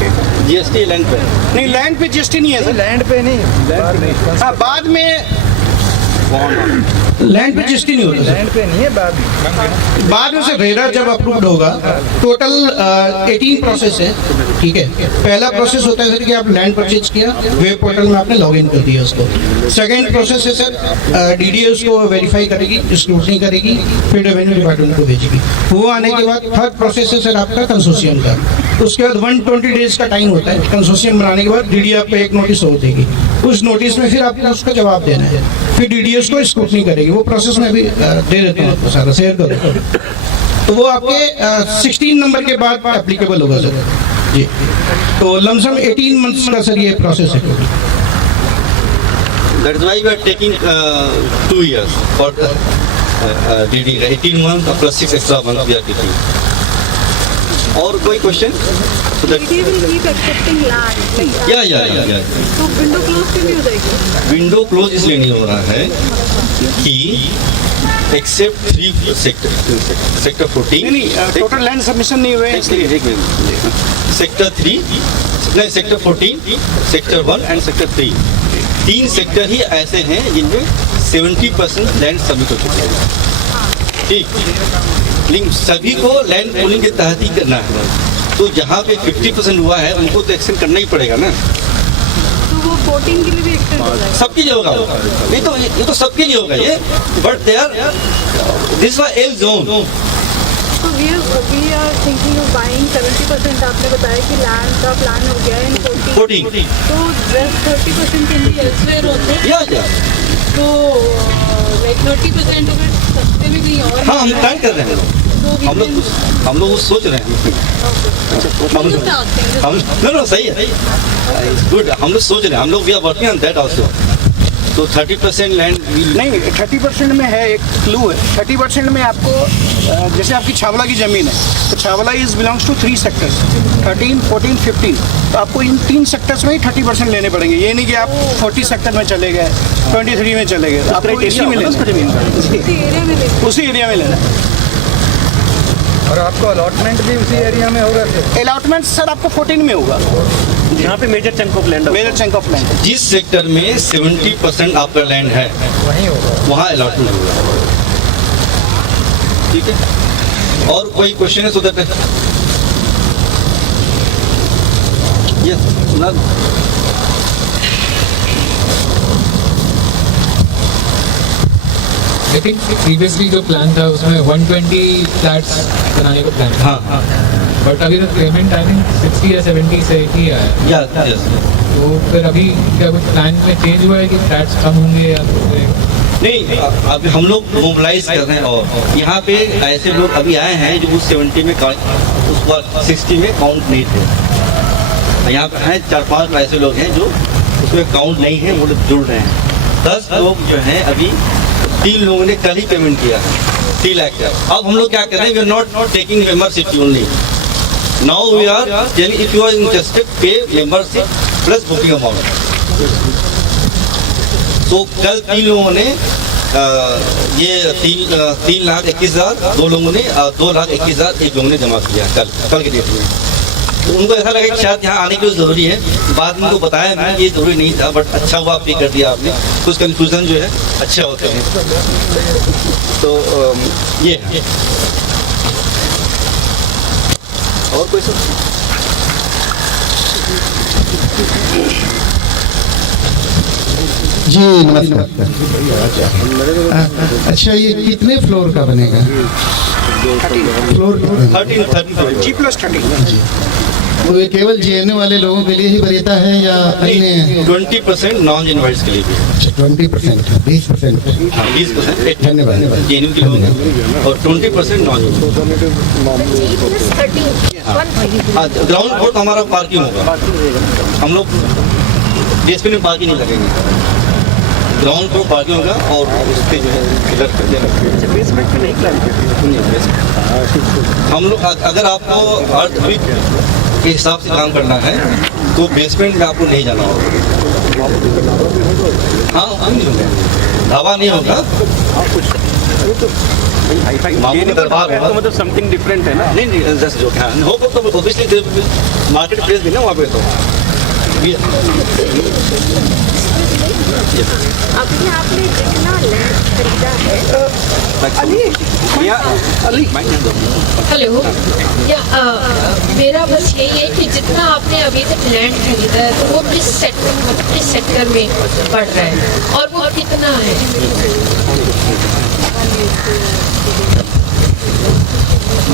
जीएसटी लैंड पे नहीं, लैंड पे जीएसटी नहीं है सर। लैंड पे नहीं, हाँ बाद में लैंड पे जीएसटी नहीं होता। लैंड पे नहीं है, बाद में से रेरा जब अप्रूव्ड होगा, टोटल 18 प्रोसेस है। ठीक है, पहला प्रोसेस होता है सर कि आप लैंड परचेज किया, वेब पोर्टल में आपने लॉगिन कर दिया उसको। सेकंड प्रोसेस है सर डीडीए उसको वेरीफाई करेगी, स्क्रूटनी करेगी, फिर रेवेन्यू डिपार्टमेंट को भेजेगी। वो आने के बाद थर्ड प्रोसेस है सर आपका कंसोर्शियम का। उसके बाद 120 डेज का टाइम होता है कंसोर्शियम बनाने के बाद। डीडीए आपको एक नोटिस और देगी, उस नोटिस में फिर आपको उसका जवाब देना है, फिर डीडीए उसको स्क्रूटनी करेगी। वो प्रोसेस में भी दे देता हूँ आपको, सारा शेयर कर देता हूँ। तो वो आपके 16 नंबर के बाद एप्लीकेबल होगा सर जी। तो लमसम 18 मंथ्स का सर ये प्रोसेस है। That is why we are taking 2 years for DD. 18 months plus 6 extra months we are taking. और कोई क्वेश्चन? तो विंडो क्लोज क्यों नहीं हो जाएगी? विंडो क्लोज इसलिए नहीं हो रहा है कि एक्सेप्ट 3 सेक्टर 14 नहीं, टोटल लैंड सबमिशन नहीं हुए इसलिए। सेक्टर 3 नहीं, sector 14, sector 1 and sector 3, 3 sector ही ऐसे हैं जिनमें 70% लैंड सबमिट हो चुके हैं। ठीक, लेकिन सभी को लैंड पूलिंग के तहत ही करना है। तो जहाँ पे 50% हुआ है उनको तो एक्सटेंड करना ही पड़ेगा ना। तो वो 14 के लिए भी एक्सटेंड हो जाएगा? सबके लिए होगा ये तो सबके लिए होगा ये, but they are this was L zone. तो we are thinking of buying 70%। आपने बताया कि लैंड का प्लान हो गया है 14, तो रेस्ट 30% के लिए एल्सवेयर होते हैं। तो 30% अगर सस्ते में कहीं और, हाँ हम प्लान कर रहे हैं, हम लोग सोच रहे हैं। हम सही है, गुड। हम लोग सोच रहे हैं, हम लोग we are working on that also. तो 30% लैंड नहीं, 30% में है एक क्लू है। 30% में आपको जैसे आपकी छावला की ज़मीन है तो Chhawla is belongs to 3 sectors 13, 14, 15। तो आपको इन 3 सेक्टर्स में ही 30% लेने पड़ेंगे। ये नहीं कि आप 40 सेक्टर में चले गए, 23 में चले गए। आपको इसी में लेना, उसी एरिया में लेना। और आपको अलॉटमेंट भी उसी एरिया में होगा? अलॉटमेंट सर आपको 14 में होगा, यहाँ पे major chunk of land, major chunk of land. जिस सेक्टर में 70% आपका लैंड है वहीं होगा, वहाँ अलॉटमेंट होगा। ठीक है, और कोई क्वेश्चन है? सुधर पे I think previously जो प्लान था उसमें 120 फ्लैट्स बनाने का प्लान था। हाँ। बट अभी तक पेमेंट आई थिंक 60 या 70 से ही आया। तो फिर अभी क्या कुछ प्लान में चेंज हुआ है कि फ्लैट्स कम होंगे या नहीं, अभी हम लोग मोबिलाइज कर रहे हैं और यहाँ पे ऐसे लोग अभी आए हैं जो उस 70 में उस पर 60 में काउंट नहीं थे। यहाँ पे हैं 4-5 ऐसे लोग हैं जो उसमें काउंट नहीं है, वो लोग जुड़ रहे हैं। 10 लोग जो हैं अभी 3 लोगों ने कल ही पेमेंट किया है 3 लाख का। अब हम लोग क्या कर रहे हैं, we are not taking membership only, now we are telling if you are interested pay membership plus booking amount. तो कल 3 लोगों ने ये 3,21,000, 2 लोगों ने 2,21,000 एक लोगों ने जमा किया कल के डेट में। तो उनको ऐसा लगा कि शायद यहाँ आने की ज़रूरी है, बाद में उनको बताया मैंने ये ज़रूरी नहीं था, बट अच्छा हुआ पे कर दिया आपने, कुछ कन्फ्यूज़न जो है अच्छे होते हैं। तो ये है। और कोई सब जी नमस्कार। अच्छा, ये कितने फ्लोर का बनेगा? फ्लोर 13 G+30। तो ये केवल जेएनयू वाले लोगों के लिए ही बनेता है या अन्य? 20% नॉन इनवाइट्स के लिए भी है। 20%, 20%। 20% धन्यवाद। जेएनयू के लोग हैं और 20% नॉन। ग्राउंड फ्लोर हमारा पार्किंग होगा, हम लोग बेसमेंट में पार्किंग नहीं लगेंगे, ग्राउंड फ्लोर पार्किंग होगा और उसके जो है फिलर कर देना। बेसमेंट में नहीं हम लोग अगर आपको अर्थ के हिसाब से काम करना है तो बेसमेंट में आपको नहीं जाना होगा। हाँ, ढाबा नहीं होगा, मामू का दरबार होगा। मतलब समथिंग डिफरेंट है ना? नहीं जस्ट जो क्या होगा तो ऑब्वियसली मार्केट प्लेस भी ना वहाँ पे। तो अभी आपने जितना लैंड खरीदा है हेलो, मेरा बस यही है कि जितना आपने अभी तक लैंड खरीदा है तो वो किस सेक्टर में पड़ रहा है और वो कितना है?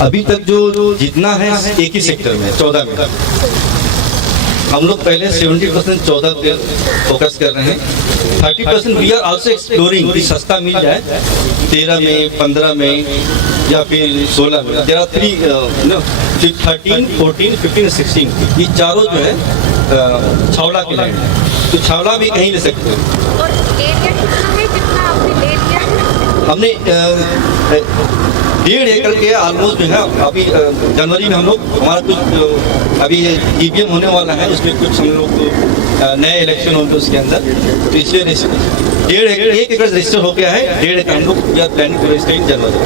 अभी तक जो जितना है एक ही सेक्टर में 14 में। हम लोग पहले 70% 14 पे फोकस कर रहे हैं, 30% वी आर आल्सो एक्सप्लोरिंग कि सस्ता मिल जाए 13 में, 15 में या फिर 16 में। देयर आर 13, 14, 15, 16 ये चारों जो है छावला के लाइन, तो छावला भी कहीं ले सकते हो। और एरिया कितना है जितना आपने ले लिया है? हमने 1.5 एकड़ के ऑलमोस्ट जो है अभी जनवरी में हम लोग हमारा कुछ अभी ईवीएम होने वाला है, उसमें कुछ हम लोग नए इलेक्शन होंगे उसके अंदर, तो इसलिए 1 एकड़ रजिस्टर हो गया है। 1.5 एकड़ हम लोग प्लानिंग टू रजिस्टर इन जनवरी।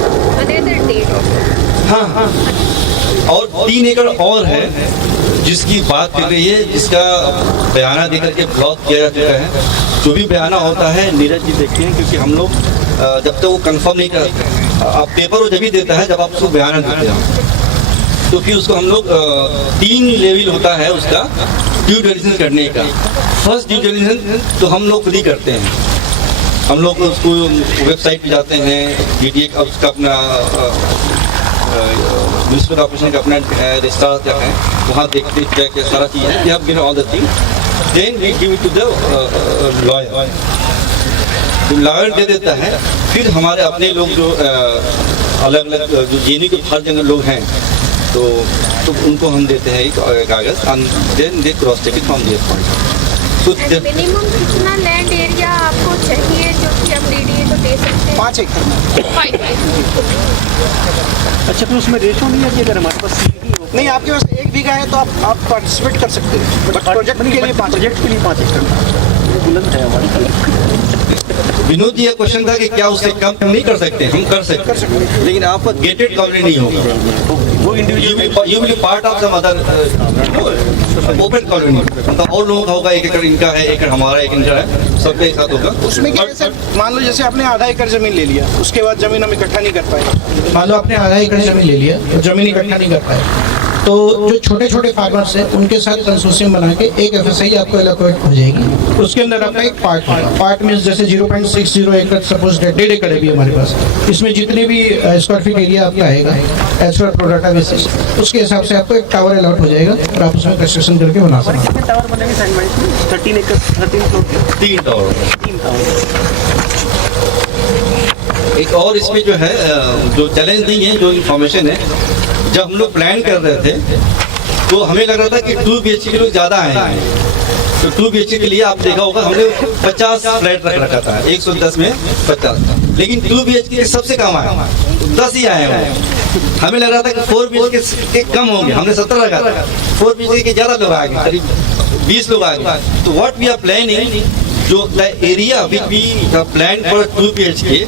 हाँ, और 3 एकड़ और है जिसकी बात कर रही है, जिसका बयाना देकर के ब्लॉक किया जा चुका है। जो भी बयाना होता है नीरज जी देखिए, क्योंकि हम लोग जब तक वो कंफर्म नहीं करते, आप पेपर वो जब भी देता है जब आप उसको बयाना देते हैं, तो फिर उसको हम लोग 3 लेवल होता है उसका ड्यू डिलिजेंस करने का। फर्स्ट ड्यू डिलिजेंस तो हम लोग खुद ही करते हैं, हम लोग उसको वेबसाइट पे जाते हैं, DDA का उसका अपना म्यूनिसिपल कॉर्पोरेशन का अपना रजिस्टर क्या है, वहाँ देखते क्या क्या सारा चीज़ है, we have given all the thing, then we give it to the lawyer, तो लॉयर दे देता है। फिर हमारे अपने लोग जो अलग अलग जो जेएनयू के हर जगह लोग हैं तो उनको हम देते हैं एक कागज़, and then they cross check it from there point. तो मिनिमम कितना लैंड एरिया आपको चाहिए जो कि आप DDA को दे सकते हैं? 5 एकड़। अच्छा, तो उसमें रेशो नहीं है कि अगर हमारे पास नहीं, आपके पास 1 बीघा है तो आप पार्टिसिपेट कर सकते हैं, बट प्रोजेक्ट के लिए 5 एकड़ बुलंद है हमारी। विनोद जी, ये क्वेश्चन था कि क्या उससे कम नहीं कर सकते? हम कर सकते हैं, लेकिन आपका गेटेड कॉलोनी नहीं होगा, वो individual you will part of some other open colony, मतलब और लोगों का होगा। 1 एकड़ इनका है, 1 एकड़ हमारा, 1 एकड़ है, सबके एक साथ होगा। उसमें क्या है सर, मान लो जैसे आपने आधा एकड़ जमीन ले लिया, उसके बाद जमीन हम इकट्ठा नहीं कर पाए। मान लो आपने आधा एकड़ जमीन ले लिया तो जमीन इकट्ठा नहीं कर पाए, तो जो छोटे छोटे फार्मर्स हैं उनके साथ कंसोर्शियम बना के एक FSI आपको एलोकेट हो जाएगी। उसके अंदर आपका एक पार्ट मीन्स जैसे 0.60 एकड़ सपोज 1.5 एकड़ है भी हमारे पास, इसमें जितने भी स्क्वायर फीट एरिया आपका आएगा एज पर प्रोडक्ट बेसिस, उसके हिसाब से आपको एक टावर अलॉट हो जाएगा और आप उसमें कंस्ट्रक्शन करके बना सकते हैं। टावर बनेंगे साइड बाई 13 एकड़ 13 फ्लोर के 3 टावर। एक और इसमें जो है जो चैलेंज नहीं है, जो इन्फॉर्मेशन है, जब हम लोग प्लान कर रहे थे तो हमें लग रहा था कि 2 BHK के लोग ज़्यादा आएंगे, तो 2 BHK के लिए आप देखा होगा हमने 50 फ्लैट रख रखा था, 110 में 50, लेकिन 2 BHK के सबसे कम आए, 10 ही आए हैं। हमें लग रहा था कि 4 BHK के कम होंगे, हमने 17 रखा था, 4 BHK के ज़्यादा लोग आ गए, करीब 20 लोग आ गए। तो व्हाट वी आर प्लानिंग, जो the area which we plan for 2 BHK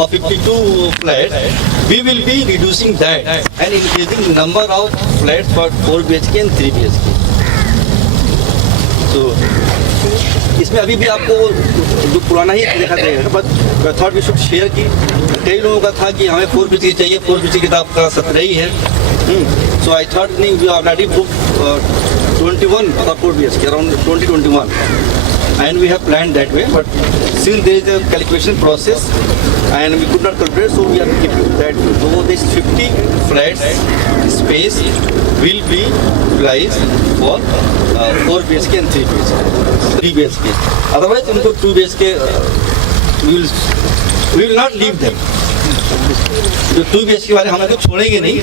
or 52 flats, we will be reducing that and increasing number of flats for 4 BHK and 3 BHK. So, इसमें अभी भी आपको जो पुराना ही देखा जाएगा, but thought we should share की कई लोगों का था कि हमें 4 BHK चाहिए, 4 BHK की तो आपका 17 ही है। सो आई थॉट नहीं, वी ऑलरेडी बुक 21 for 4 BHK around 2021 and we have planned that way, but since there is a calculation process and we could not calculate, so we are keeping that. So this 50 flats space will be utilized for 4 BHK and 3 BHK, 3 BHK. Otherwise, उनको 2 BHK we will not leave them. जो 2 BHK वाले हम लोग छोड़ेंगे नहीं,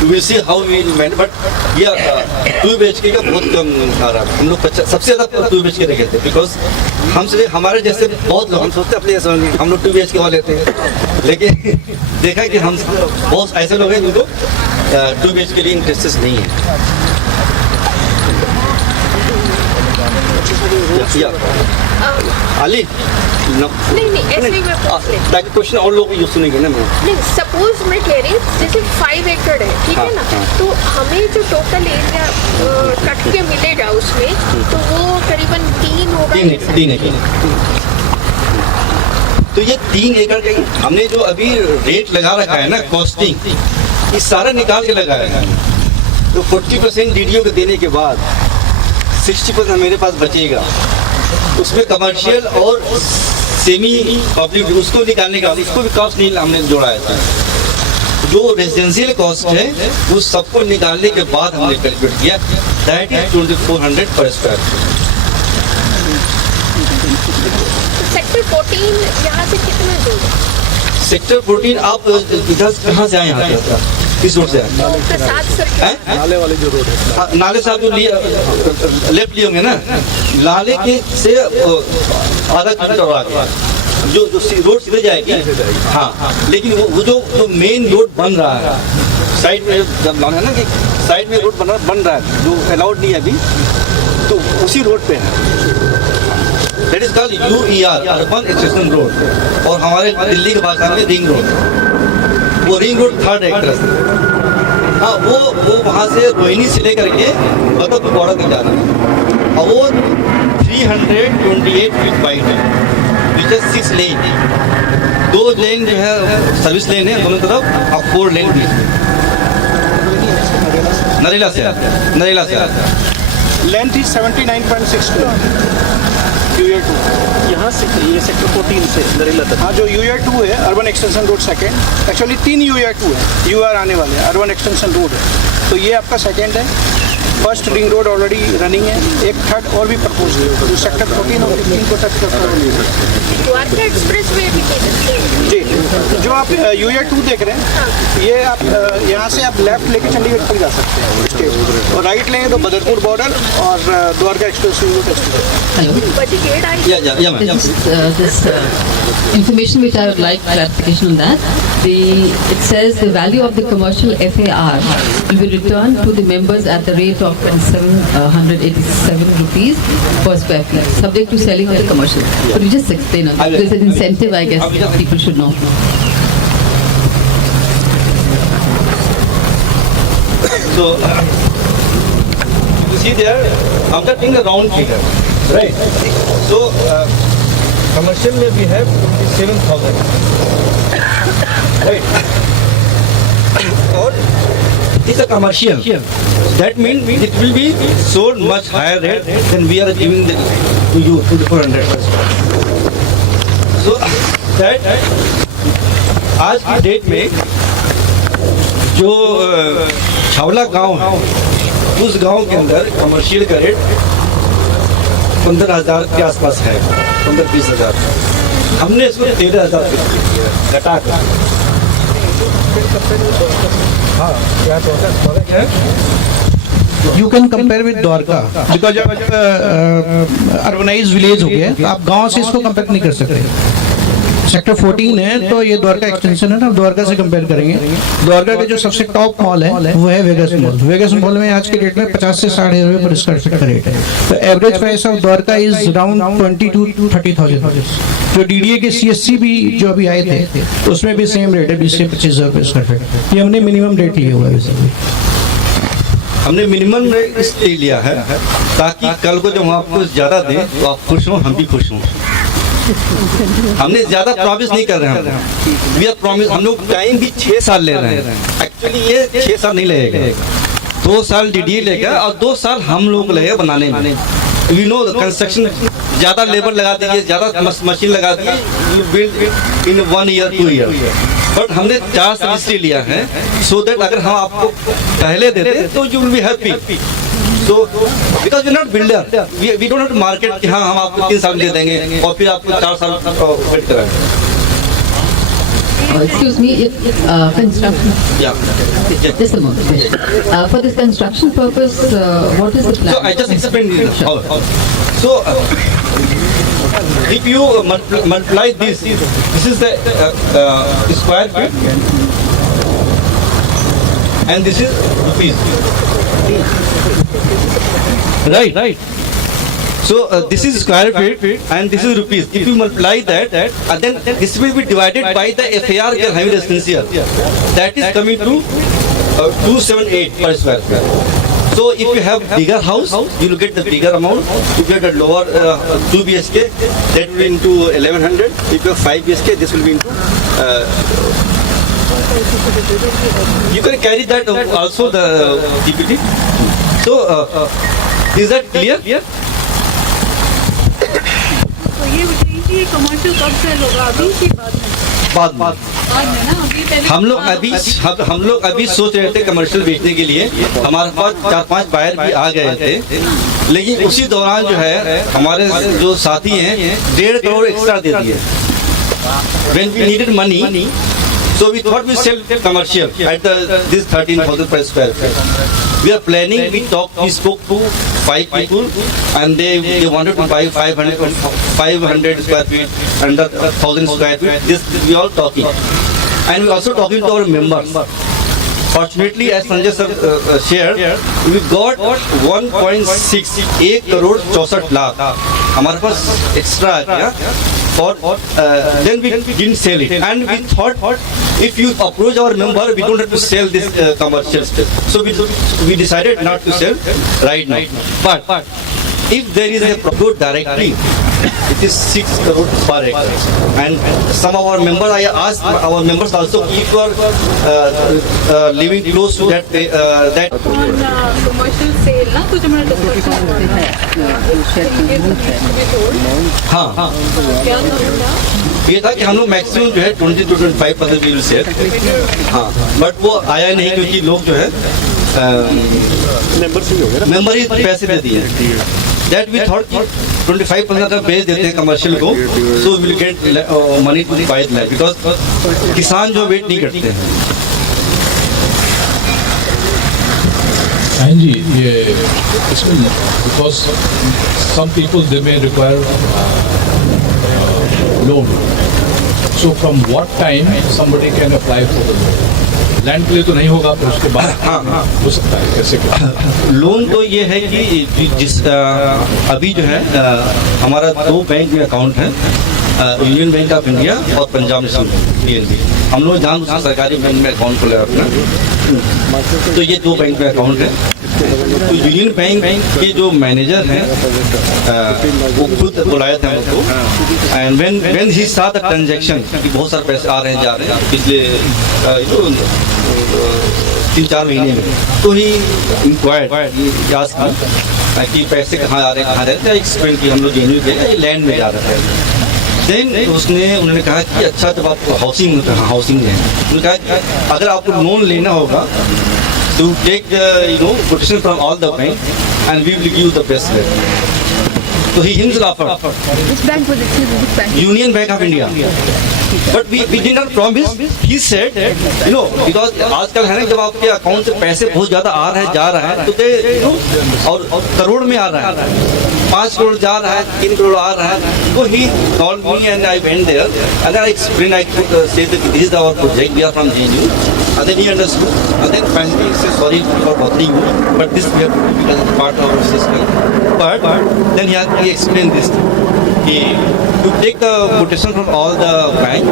we will see how we will manage. But yeah, 2 BHK का बहुत कम आ रहा है। हम लोग सबसे ज़्यादा 2 BHK रखे थे, बिकॉज हमसे हमारे जैसे बहुत लोग, हम सोचते अपने जैसे होंगे, हम लोग 2 BHK वाले लेते हैं, लेकिन देखा कि हम बहुत ऐसे लोग हैं जिनको 2 BHK के लिए इंटरेस्ट नहीं है। अली नहीं ऐसे ही मैं पूछ लेती हूँ। ताकि क्वेश्चन और लोग यूज सुनेंगे ना। नहीं, सपोज मैं कह रही हूँ जैसे 5 एकड़ है, ठीक है ना, तो हमें जो टोटल एरिया कट के मिलेगा उसमें, तो वो करीबन 3 होगा। 3 एकड़। तो ये 3 एकड़ का हमने जो अभी रेट लगा रखा है ना, कॉस्टिंग, ये सारा निकाल के लगाया है। तो 40% DDO को देने के बाद 60% मेरे पास बचेगा, उसमें कमर्शियल और सेमी पब्लिक उसको निकालने का, इसको भी कॉस्ट नहीं हमने जोड़ा है। जो रेजिडेंशियल कॉस्ट है वो सबको निकालने के बाद हमने कैलकुलेट किया, दैट इज 2400 पर स्क्वायर फीट। सेक्टर 14 यहाँ से कितना दूर है? सेक्टर 14 आप इधर कहाँ से आए हैं? किस रोड से आए? नाले वाले जो रोड है, नाले से आप जो लेफ्ट लिए होंगे ना, नाले के से आधा किलोमीटर आगे जो रोड सीधे जाएगी। हाँ, लेकिन वो जो मेन रोड बन रहा है साइड में, जब है ना कि साइड में रोड बन रहा है जो अलाउड नहीं है अभी, तो उसी रोड पे है। That is called UER, urban extension road, और हमारे दिल्ली के भाषा में रिंग रोड। वो रिंग रोड 3rd एक्ट्रेस, हाँ, वो वहाँ से रोहिणी से लेकर के मतलब बॉर्डर तक जा रहा है, और वो 328 फीट वाइड है, विच इज 6 लेन। 2 लेन जो है सर्विस लेन है दोनों तरफ, और 4 लेन भी नरेला से लेंथ इज 79.6 किलोमीटर UER 2 यहाँ से, ये सेक्टर 14 से नरेला तक। हाँ, जो UER 2 है urban extension road second, actually 3 UER 2 है, UR आने वाले हैं, अर्बन एक्सटेंशन रोड है, तो ये आपका सेकेंड है। First ring road already running है, एक 3rd और भी प्रपोज है जो सेक्टर 14 और 15 को टच करता है। द्वारका एक्सप्रेस वे भी जी, जो आप UER 2 देख रहे हैं, ये आप यहाँ से आप लेफ्ट लेके चंडीगढ़ तक जा सकते हैं, और राइट लेंगे तो बदरपुर बॉर्डर और Dwarka express way information which I would like clarification on that. It says the value of the commercial FAR will be returned to the members at the rate of 787 rupees per square feet, subject to selling of the commercial. Could you just explain on that? There's an incentive, I guess, people should know. So, you see there, I'm just taking a round figure, right? So, commercial में we have 27,000, right? और It's a commercial. That means it will be sold much higher rate than we are giving to you, to the 400. So that आज की डेट में जो छावला गांव है, उस गांव के अंदर कमर्शियल का रेट 15,000 के आसपास है, 15-20 हज़ार। हमने इसको 13,000 घटा कर You can compare with Dwarka, because urbanise village हो गया, तो आप गांव से इसको कंपेयर नहीं कर सकते। सेक्टर 14 है तो ये द्वारका एक्सटेंशन है ना, द्वारका से कंपेयर करेंगे। द्वारका का जो सबसे टॉप मॉल है वो है वेगस मॉल। वेगस मॉल में आज के डेट में 50 से 60 रुपए पर स्क्वायर फीट का रेट है। तो average price of Dwarka is around 22 to 30,000। जो डीडीए के सीएससी भी जो अभी आए थे उसमें भी सेम रेट है, 20 से 25 हज़ार स्क्वायर फीट। ये हमने मिनिमम रेट लिया हुआ है। हमने मिनिमम रेट इसलिए लिया है ताकि कल को जब हम आपको ज्यादा दें तो आप खुश हों, हम भी खुश हों। हमने ज्यादा प्रॉमिस नहीं कर रहे हैं, वी आर प्रॉमिस। हम लोग टाइम भी 6 साल ले रहे हैं। एक्चुअली ये 6 साल नहीं लगेगा, 2 साल डीडीए लेगा और 2 साल हम लोग लगेगा बनाने में। वी नो कंस्ट्रक्शन, ज्यादा लेबर लगा दीजिए, ज्यादा मशीन लगा दीजिए, यू बिल्ड इन 1 year 2 year। बट हमने 4 साल इसलिए लिया है सो दैट अगर हम आपको पहले देते तो you will be happy. So, because we're not builder, we don't have to market कि हाँ हम आपको 3 साल दे देंगे और फिर आपको 4 साल वेट कराएंगे। Excuse me, construction. Yeah. Just a moment. For this construction purpose, what is the plan? So I just explained it. So if you multiply this is the square feet, and this is rupees. Right. So this is square feet and this is rupees. If you multiply that, then this will be divided by the FAR having residential. That is coming to 278 per square feet. So if you have bigger house, you will get the bigger amount. If you have a lower 2 BHK, that will be into 1100. If you have 5 BHK, this will be into. You can carry that also the DPT. So is that clear? तो ये बताइए कमर्शियल कब से होगा, अभी की बात में? बाद में ना, अभी पहले हम लोग अभी सोच रहे थे कमर्शियल बेचने के लिए। हमारे पास 4-5 बायर भी आ गए थे, लेकिन उसी दौरान जो है हमारे जो साथी हैं 1.5 करोड़ एक्स्ट्रा दे दिए। When we needed money, so we thought we sell commercial at this 13,000 per square feet. We are planning. We spoke to 5 people, and they wanted to buy 500 square feet, under 1,000 square feet. This we all talking, and we also talking to our members. Fortunately, as Sanjay sir shared, we got 1.68 करोड़ 64 लाख हमारे पास एक्स्ट्रा आ गया। Then we didn't sell it, and we thought if you approach our member, we don't have to sell this commercial space. So we decided not to sell right now. But if there is a product directly, it is 6 crore per acre. And some of our members, I asked our members also, if you are living close to that. On commercial sale ना कुछ हमारा डिस्कशन हाँ क्या था? ये था कि हम लोग मैक्सिमम जो है 20 to 25% वी विल सेल। हाँ, बट वो आया नहीं क्योंकि लोग जो है मेंबर ही पैसे दे दिए। दैट वी थॉट 25% का बेच देते हैं कमर्शियल को, so will get money to buy that, because किसान जो वेट नहीं करते हैं। हाँ जी, ये इसमें because some people they may require loan, so from what time somebody can apply for the loan? Land के लिए तो नहीं होगा, पर उसके बाद हो सकता है, कैसे क्या? लोन तो ये है कि जिस अभी जो है हमारा 2 बैंक में अकाउंट है, यूनियन बैंक ऑफ इंडिया और पंजाब नेशनल PNB। हम लोग जहाँ दूसरे सरकारी बैंक में अकाउंट खोला अपना, तो ये 2 बैंक में अकाउंट है। तो यूनियन बैंक के जो मैनेजर हैं वो खुद बुलाए थे हमको, and when he saw the transaction कि बहुत सारे पैसे आ रहे हैं जा रहे हैं, पिछले 3-4 महीने में। तो ही इंक्वायर्ड याद कि पैसे कहाँ आ रहे हैं, कहाँ रहे थे। एक्सप्लेन की हम लोग जेन्यू के ये लैंड में जा रहा है। देन उन्होंने कहा कि अच्छा जब आपको हाउसिंग है, उन्होंने कहा कि अगर आपको लोन लेना होगा to take the quotation from all the bank and we will give you the best rate. So he himself offered. Which bank was it? Which bank? Union Bank of India. But we did not promise. He said, because आजकल है ना जब आपके अकाउंट से पैसे बहुत ज़्यादा आ रहा है जा रहा है तो और करोड़ में आ रहा है, 5 करोड़ जा रहा है, 3 करोड़ आ रहा है। तो he called me and I went there and I explained, I said that this is our project, we are from JNU. And then he understood. And then finally he said, sorry for bothering you, but this we have to do because it's part of our system. But then he explained this. You take the quotation from all the bank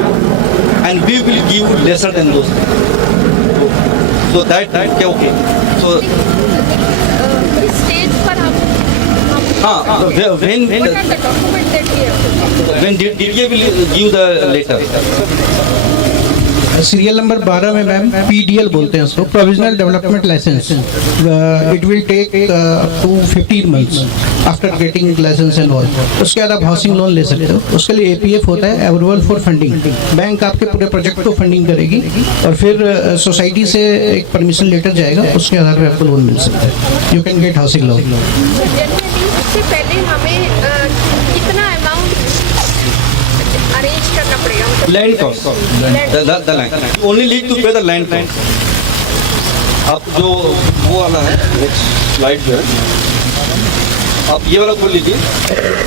and we will give you lesser than those. So that okay. So इस स्टेज पर हम when what are the documents that we have to when DDA will give the letter. Serial number 12 में ma'am PDL बोलते हैं उसको, provisional development license. It will take up to 15 months after getting license and all. उसके बाद आप housing loan ले सकते हो। उसके लिए APF होता है, अप्रूवल फॉर फंडिंग। बैंक आपके पूरे प्रोजेक्ट को फंडिंग करेगी और फिर सोसाइटी से एक परमिशन लेटर जाएगा, उसके आधार पर आपको लोन मिल सकता है। You can get housing loan. इससे पहले हमें कितना अमाउंट अरेंज करना पड़ेगा? Land cost, the land. You only need to pay the land cost. अब जो वो वाला है next slide जो है, आप ये वाला खोल लीजिए,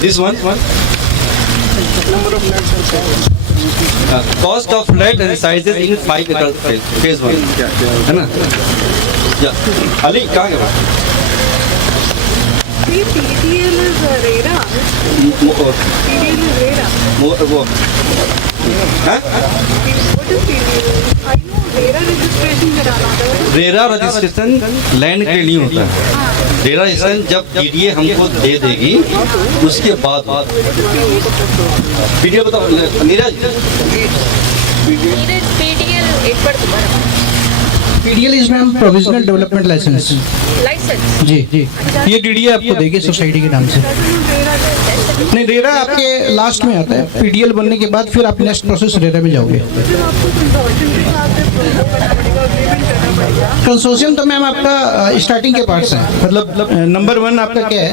this one. Number of flats. Cost of flat and sizes in 5 acre phase 1. है ना? अली कहाँ गया? PDL is RERA. PDL is RERA. वो हाँ? What is PDL? I know RERA registration कराना था। रेरा रजिस्ट्रेशन लैंड के लिए होता है। रेरा रजिस्ट्रेशन जब DDA हमको दे देगी उसके बाद PDL बताओ नीरज। PDL एक बार दोबारा। PDL is ma'am provisional development licence. Licence जी। ये DDA आपको देगी सोसाइटी के नाम से। नहीं, रेरा आपके लास्ट में आता है। PDL बनने के बाद फिर आप नेक्स्ट प्रोसेस रेरा में जाओगे। कंसोर्शियम तो मैम आपका स्टार्टिंग के पार्ट्स हैं, मतलब नंबर 1 आपका क्या है?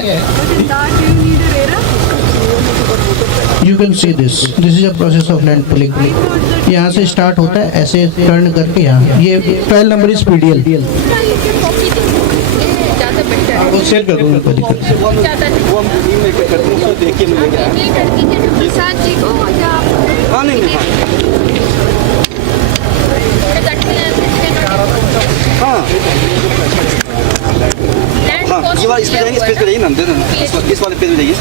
You can see this is a process of land pulling. यहाँ से स्टार्ट होता है, ऐसे टर्न करके यहाँ ये ट्रायल नंबर इज PDL। वो शेयर कर दूँगा, कोई दिक्कत नहीं। इस पे जाइए ना, दे देना इस वाले पे जाइए।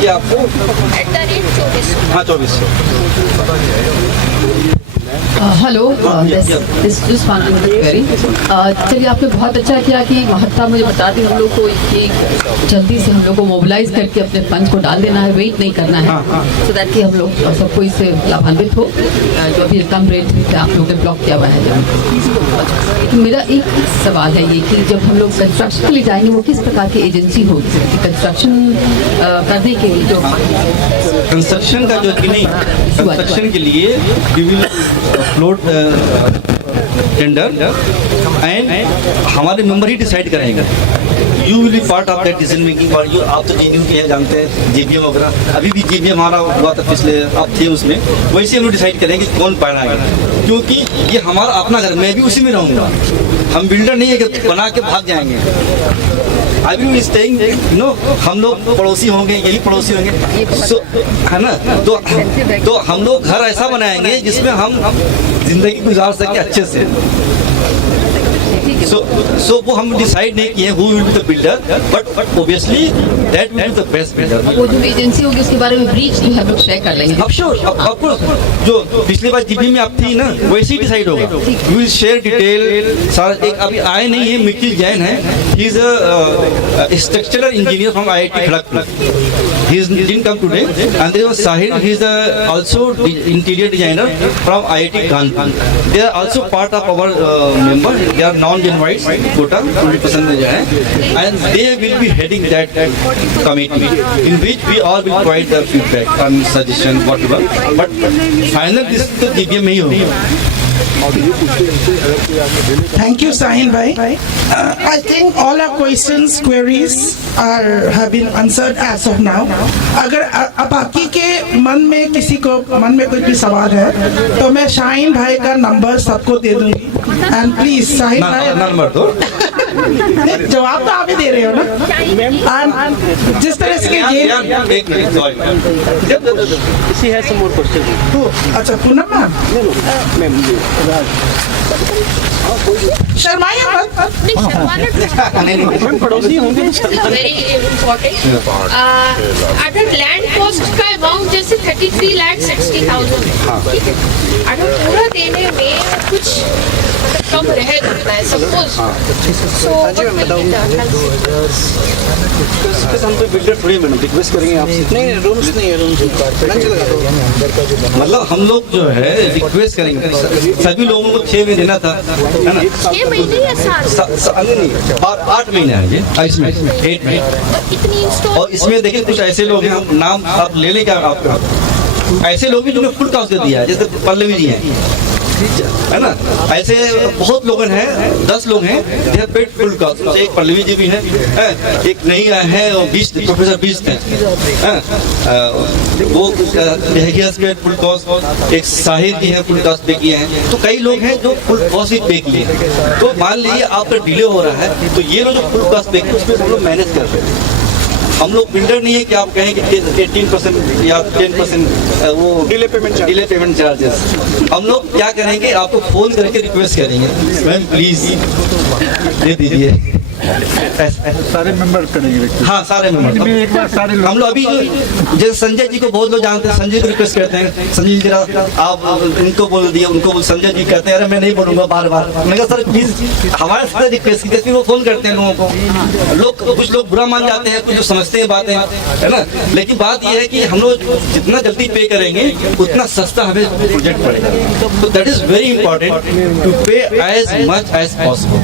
ये आपको हाँ 24। Hello, this is query. चलिए, आपने बहुत अच्छा किया कि महत्ता मुझे बता दी। हम लोग को एक जल्दी से हम लोग को मोबिलाइज करके अपने फंड्स को डाल देना है, वेट नहीं करना है, सो दैट कि हम लोग सबको इससे लाभान्वित हो। जो अभी कम रेट पे आप लोगों ने ब्लॉक किया हुआ है जब। मेरा एक सवाल है ये कि जब हम लोग कंस्ट्रक्शन के लिए जाएंगे, वो किस प्रकार की एजेंसी होगी कंस्ट्रक्शन करने के लिए? जो कंस्ट्रक्शन का जो कि नहीं, कंस्ट्रक्शन के लिए फ्लोट टेंडर एंड हमारे मेंबर ही डिसाइड करेंगे। You will be part of that decision making. और यू आप तो JNU के हैं, जानते हैं JPM वगैरह। अभी भी JPM हमारा हुआ था, पिछले आप थे उसमें। वैसे हम लोग डिसाइड करेंगे कौन पाएगा, क्योंकि ये हमारा अपना घर, मैं भी उसी में रहूँगा। हम बिल्डर नहीं है कि बना के भाग जाएंगे। अभी भी स्टेइंग नो, हम लोग पड़ोसी होंगे, यही पड़ोसी होंगे, है ना? तो हम लोग घर ऐसा बनाएंगे जिसमें हम जिंदगी गुजार सके अच्छे से। So वो हम डिसाइड नहीं किए who will be the builder, but obviously that will be the best builder. वो जो एजेंसी होगी उसके बारे में ब्रीच जो है लोग शेयर कर लेंगे। अब श्योर, आपको जो पिछली बार जीपी में आप थी ना वैसे ही डिसाइड होगा। वी विल शेयर डिटेल सारा। एक अभी आए नहीं है, मिकिल जैन है, he is a structural engineer from IIT Kharagpur. He didn't come today, and there was Sahil. He is also interior designer from IIT Kanpur. They are also part of our member. They are non-Genoites, quota 20% जो है, and they will be heading that committee, in which we all will provide the feedback and suggestion whatever. But final this तो DBM में ही होगी। Thank you, Sahin bhai. I think all our questions, queries have been answered as of now. अगर अब बाकी के मन में किसी को मन में कोई भी सवाल है तो मैं शाहीन भाई का नंबर सबको दे दूंगी। एंड प्लीज शाहीन भाई नंबर दो। जवाब तो आप ही दे रहे हो ना। जिस तरह से अच्छा पूनम मैम शर्माइए मत। पड़ोसी होंगे वेरी इम्पोर्टेंट। अगर लैंड कॉस्ट का अमाउंट जैसे 33,60,000 है, ठीक है, अगर पूरा देने में कुछ मतलब कम रह जाता है सपोज, सो हम तो बिल्डर थोड़ी मैडम रिक्वेस्ट करेंगे आपसे। नहीं रूम्स नहीं है, रूम्स मतलब हम लोग जो है रिक्वेस्ट करेंगे सभी लोगों को 6 महीने देना था, है ना? 6 महीने या 7 नहीं, और 8 महीने आएंगे इसमें 8 महीने। और इसमें देखिए कुछ ऐसे लोग हैं, हम नाम आप ले लेंगे आपका, ऐसे लोग भी जिन्होंने फुल कास्ट दे दिया है, जैसे पल्लवी जी हैं, है ना? ऐसे बहुत लोग हैं, 10 लोग हैं जिन्हें पेड फुल कास्ट। एक पल्लवी जी भी हैं, एक नहीं है वो 20 प्रोफेसर 20 हैं, वो फुल कास्ट। एक साहिर जी हैं फुल कास्ट पे किए हैं। तो कई लोग हैं जो फुल कास्ट ही पे किए हैं। तो मान लीजिए आपका डिले हो रहा है तो ये लोग जो फुल कास्ट पे किए उसमें हम लोग मैनेज कर रहे हैं। हम लोग बिल्डर नहीं है कि आप कहें कि 18% या 10% वो डिले पेमेंट चार्जेस। हम लोग क्या करेंगे, आपको फोन करके रिक्वेस्ट करेंगे मैम प्लीज दे दीजिए। सारे मेंबर करेंगे। हाँ सारे मेंबर एक बार सारे हम लोग अभी जैसे संजय जी को बहुत लोग जानते हैं, संजय को रिक्वेस्ट करते हैं, संजय जी जरा आप उनको बोल दिए, उनको संजय जी कहते हैं अरे मैं नहीं बोलूंगा बार बार। मैंने कहा सर प्लीज हमारे साथ रिक्वेस्ट की, वो फोन करते हैं लोगों को। कुछ लोग बुरा मान जाते हैं, कुछ समझते हैं बातें, है ना? लेकिन बात यह है कि हम लोग जितना जल्दी पे करेंगे उतना सस्ता हमें प्रोजेक्ट पड़ेगा। तो that is very important to pay as much as possible.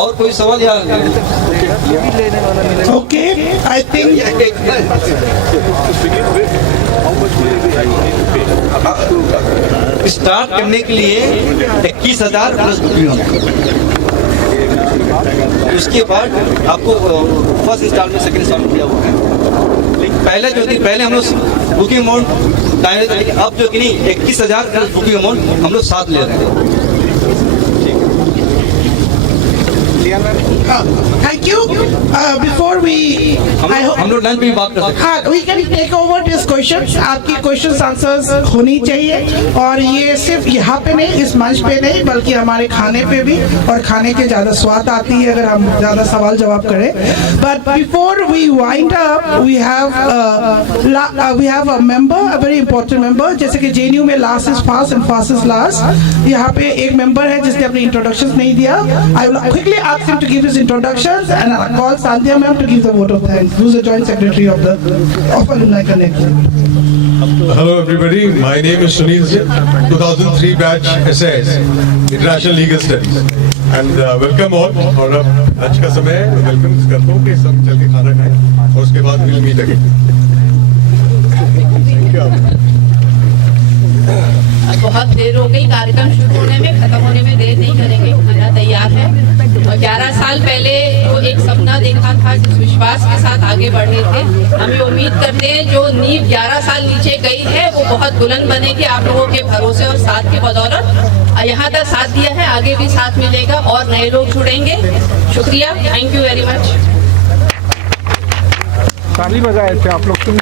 और कोई सवाल यार? ओके आई थिंक स्टार्ट करने के लिए 21,000 प्लस बुकिंग होगा। उसके बाद आपको फर्स्ट इंस्टॉलमेंट सेकंड इंस्टॉलमेंट दिया हुआ है। लेकिन पहले हम लोग बुकिंग अमाउंट टाइम, लेकिन अब जो कि नहीं 21,000 प्लस बुकिंग अमाउंट हम लोग साथ ले रहे हैं। Thank you. Before we, हम लोग लंच में बात कर सकते हैं। हाँ, we can take over these questions. आपकी questions answers होनी चाहिए, और ये सिर्फ यहाँ पे नहीं, इस मंच पे नहीं, बल्कि हमारे खाने पे भी, और खाने के ज़्यादा स्वाद आती है अगर हम ज़्यादा सवाल जवाब करें। But before we wind up, we have a member, a very important member. जैसे कि JNU में last is fast and fast is last. यहाँ पे एक member है जिसने अपने introductions नहीं दिया. I will quickly ask him to give his introductions, and I'll call Sandhya ma'am to give the vote of thanks, who's the joint secretary of Alumni Connect. Hello everybody, my name is Sunil Singh, 2003 batch SAS, International Legal Studies, and welcome all. और अब आज का समय है, मैं वेलकम करता हूँ कि सब चल के खाना खाएं और उसके बाद we'll meet again. बहुत देर हो गई, कार्यक्रम शुरू होने में, खत्म होने में देर नहीं करेंगे, खाना तैयार है। और 11 साल पहले वो एक सपना देखा था, जिस विश्वास के साथ आगे बढ़े थे, हम ये उम्मीद करते हैं जो नींव 11 साल नीचे गई है वो बहुत बुलंद बनेगी आप लोगों के भरोसे और साथ के बदौलत। यहाँ तक साथ दिया है, आगे भी साथ मिलेगा और नए लोग जुड़ेंगे। शुक्रिया, थैंक यू वेरी मच। ताली बजाए थे आप लोग, सुन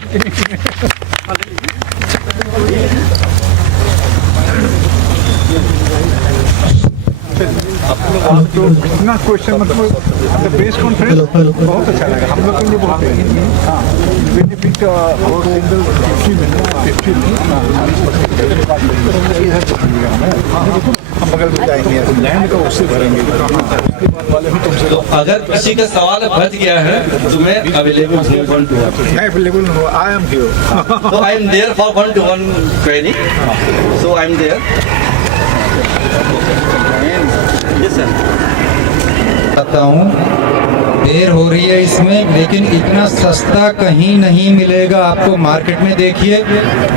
इतना क्वेश्चन मतलब प्रेस कॉन्फ्रेंस बहुत अच्छा लगा हम लोग के लिए बहुत बेनिफिट और सिंगल 50 हम बगल में जाएंगे लैंड का उससे भरेंगे तो अगर किसी का सवाल बच गया है तो मैं अवेलेबल हूँ 1 to 1. मैं अवेलेबल हूँ I am here So I am there for 1 to 1 training. So I am there. Yes sir. बताता हूँ देर हो रही है इसमें, लेकिन इतना सस्ता कहीं नहीं मिलेगा आपको। मार्केट में देखिए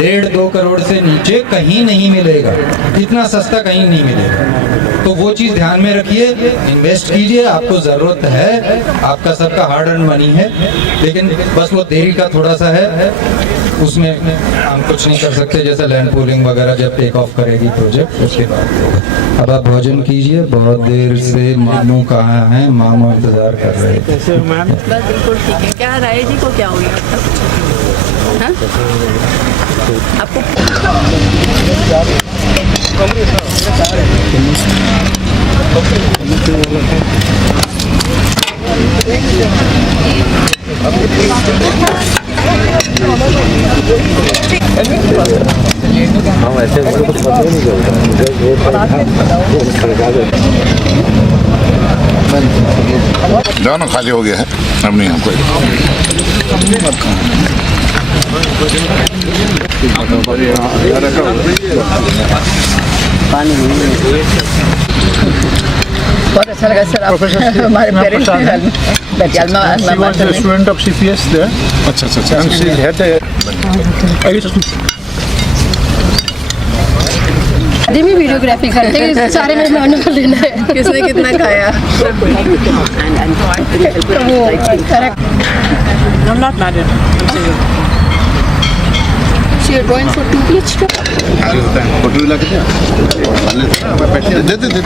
1.5-2 करोड़ से नीचे कहीं नहीं मिलेगा, इतना सस्ता कहीं नहीं मिलेगा। तो वो चीज़ ध्यान में रखिए, इन्वेस्ट कीजिए, आपको ज़रूरत है, आपका सबका हार्ड अर्न मनी है, लेकिन बस वो देरी का थोड़ा सा है, उसमें हम कुछ नहीं कर सकते। जैसे लैंड पूलिंग वगैरह जब टेक ऑफ करेगी प्रोजेक्ट उसके बाद। अब आप भोजन कीजिए, बहुत देर से मामू कहाँ हैं, मामू इंतजार कर रहे हैं। कैसे हो मैम? बस बिल्कुल ठीक है। क्या राय जी को क्या हो गया? हाँ? आपको हम ऐसे कुछ पता नहीं चलता। दोनों खाली हो गया है, अब नहीं हमको बहुत अच्छा लगा सर, आप हमारे parents student of CPS there. अच्छा अच्छा अच्छा And she had a आदि में वीडियोग्राफी करते हैं, सारे मेहमानों को लेना है किसने कितना खाया। वो correct. I'm not married. So you're going for 2 PH trip? Hotel लग गया दे दे दे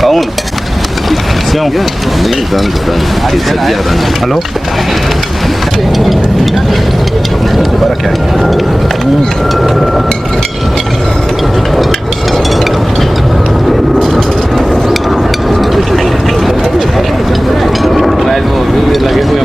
कौन हेलो दोबारा क्या है लगे हुए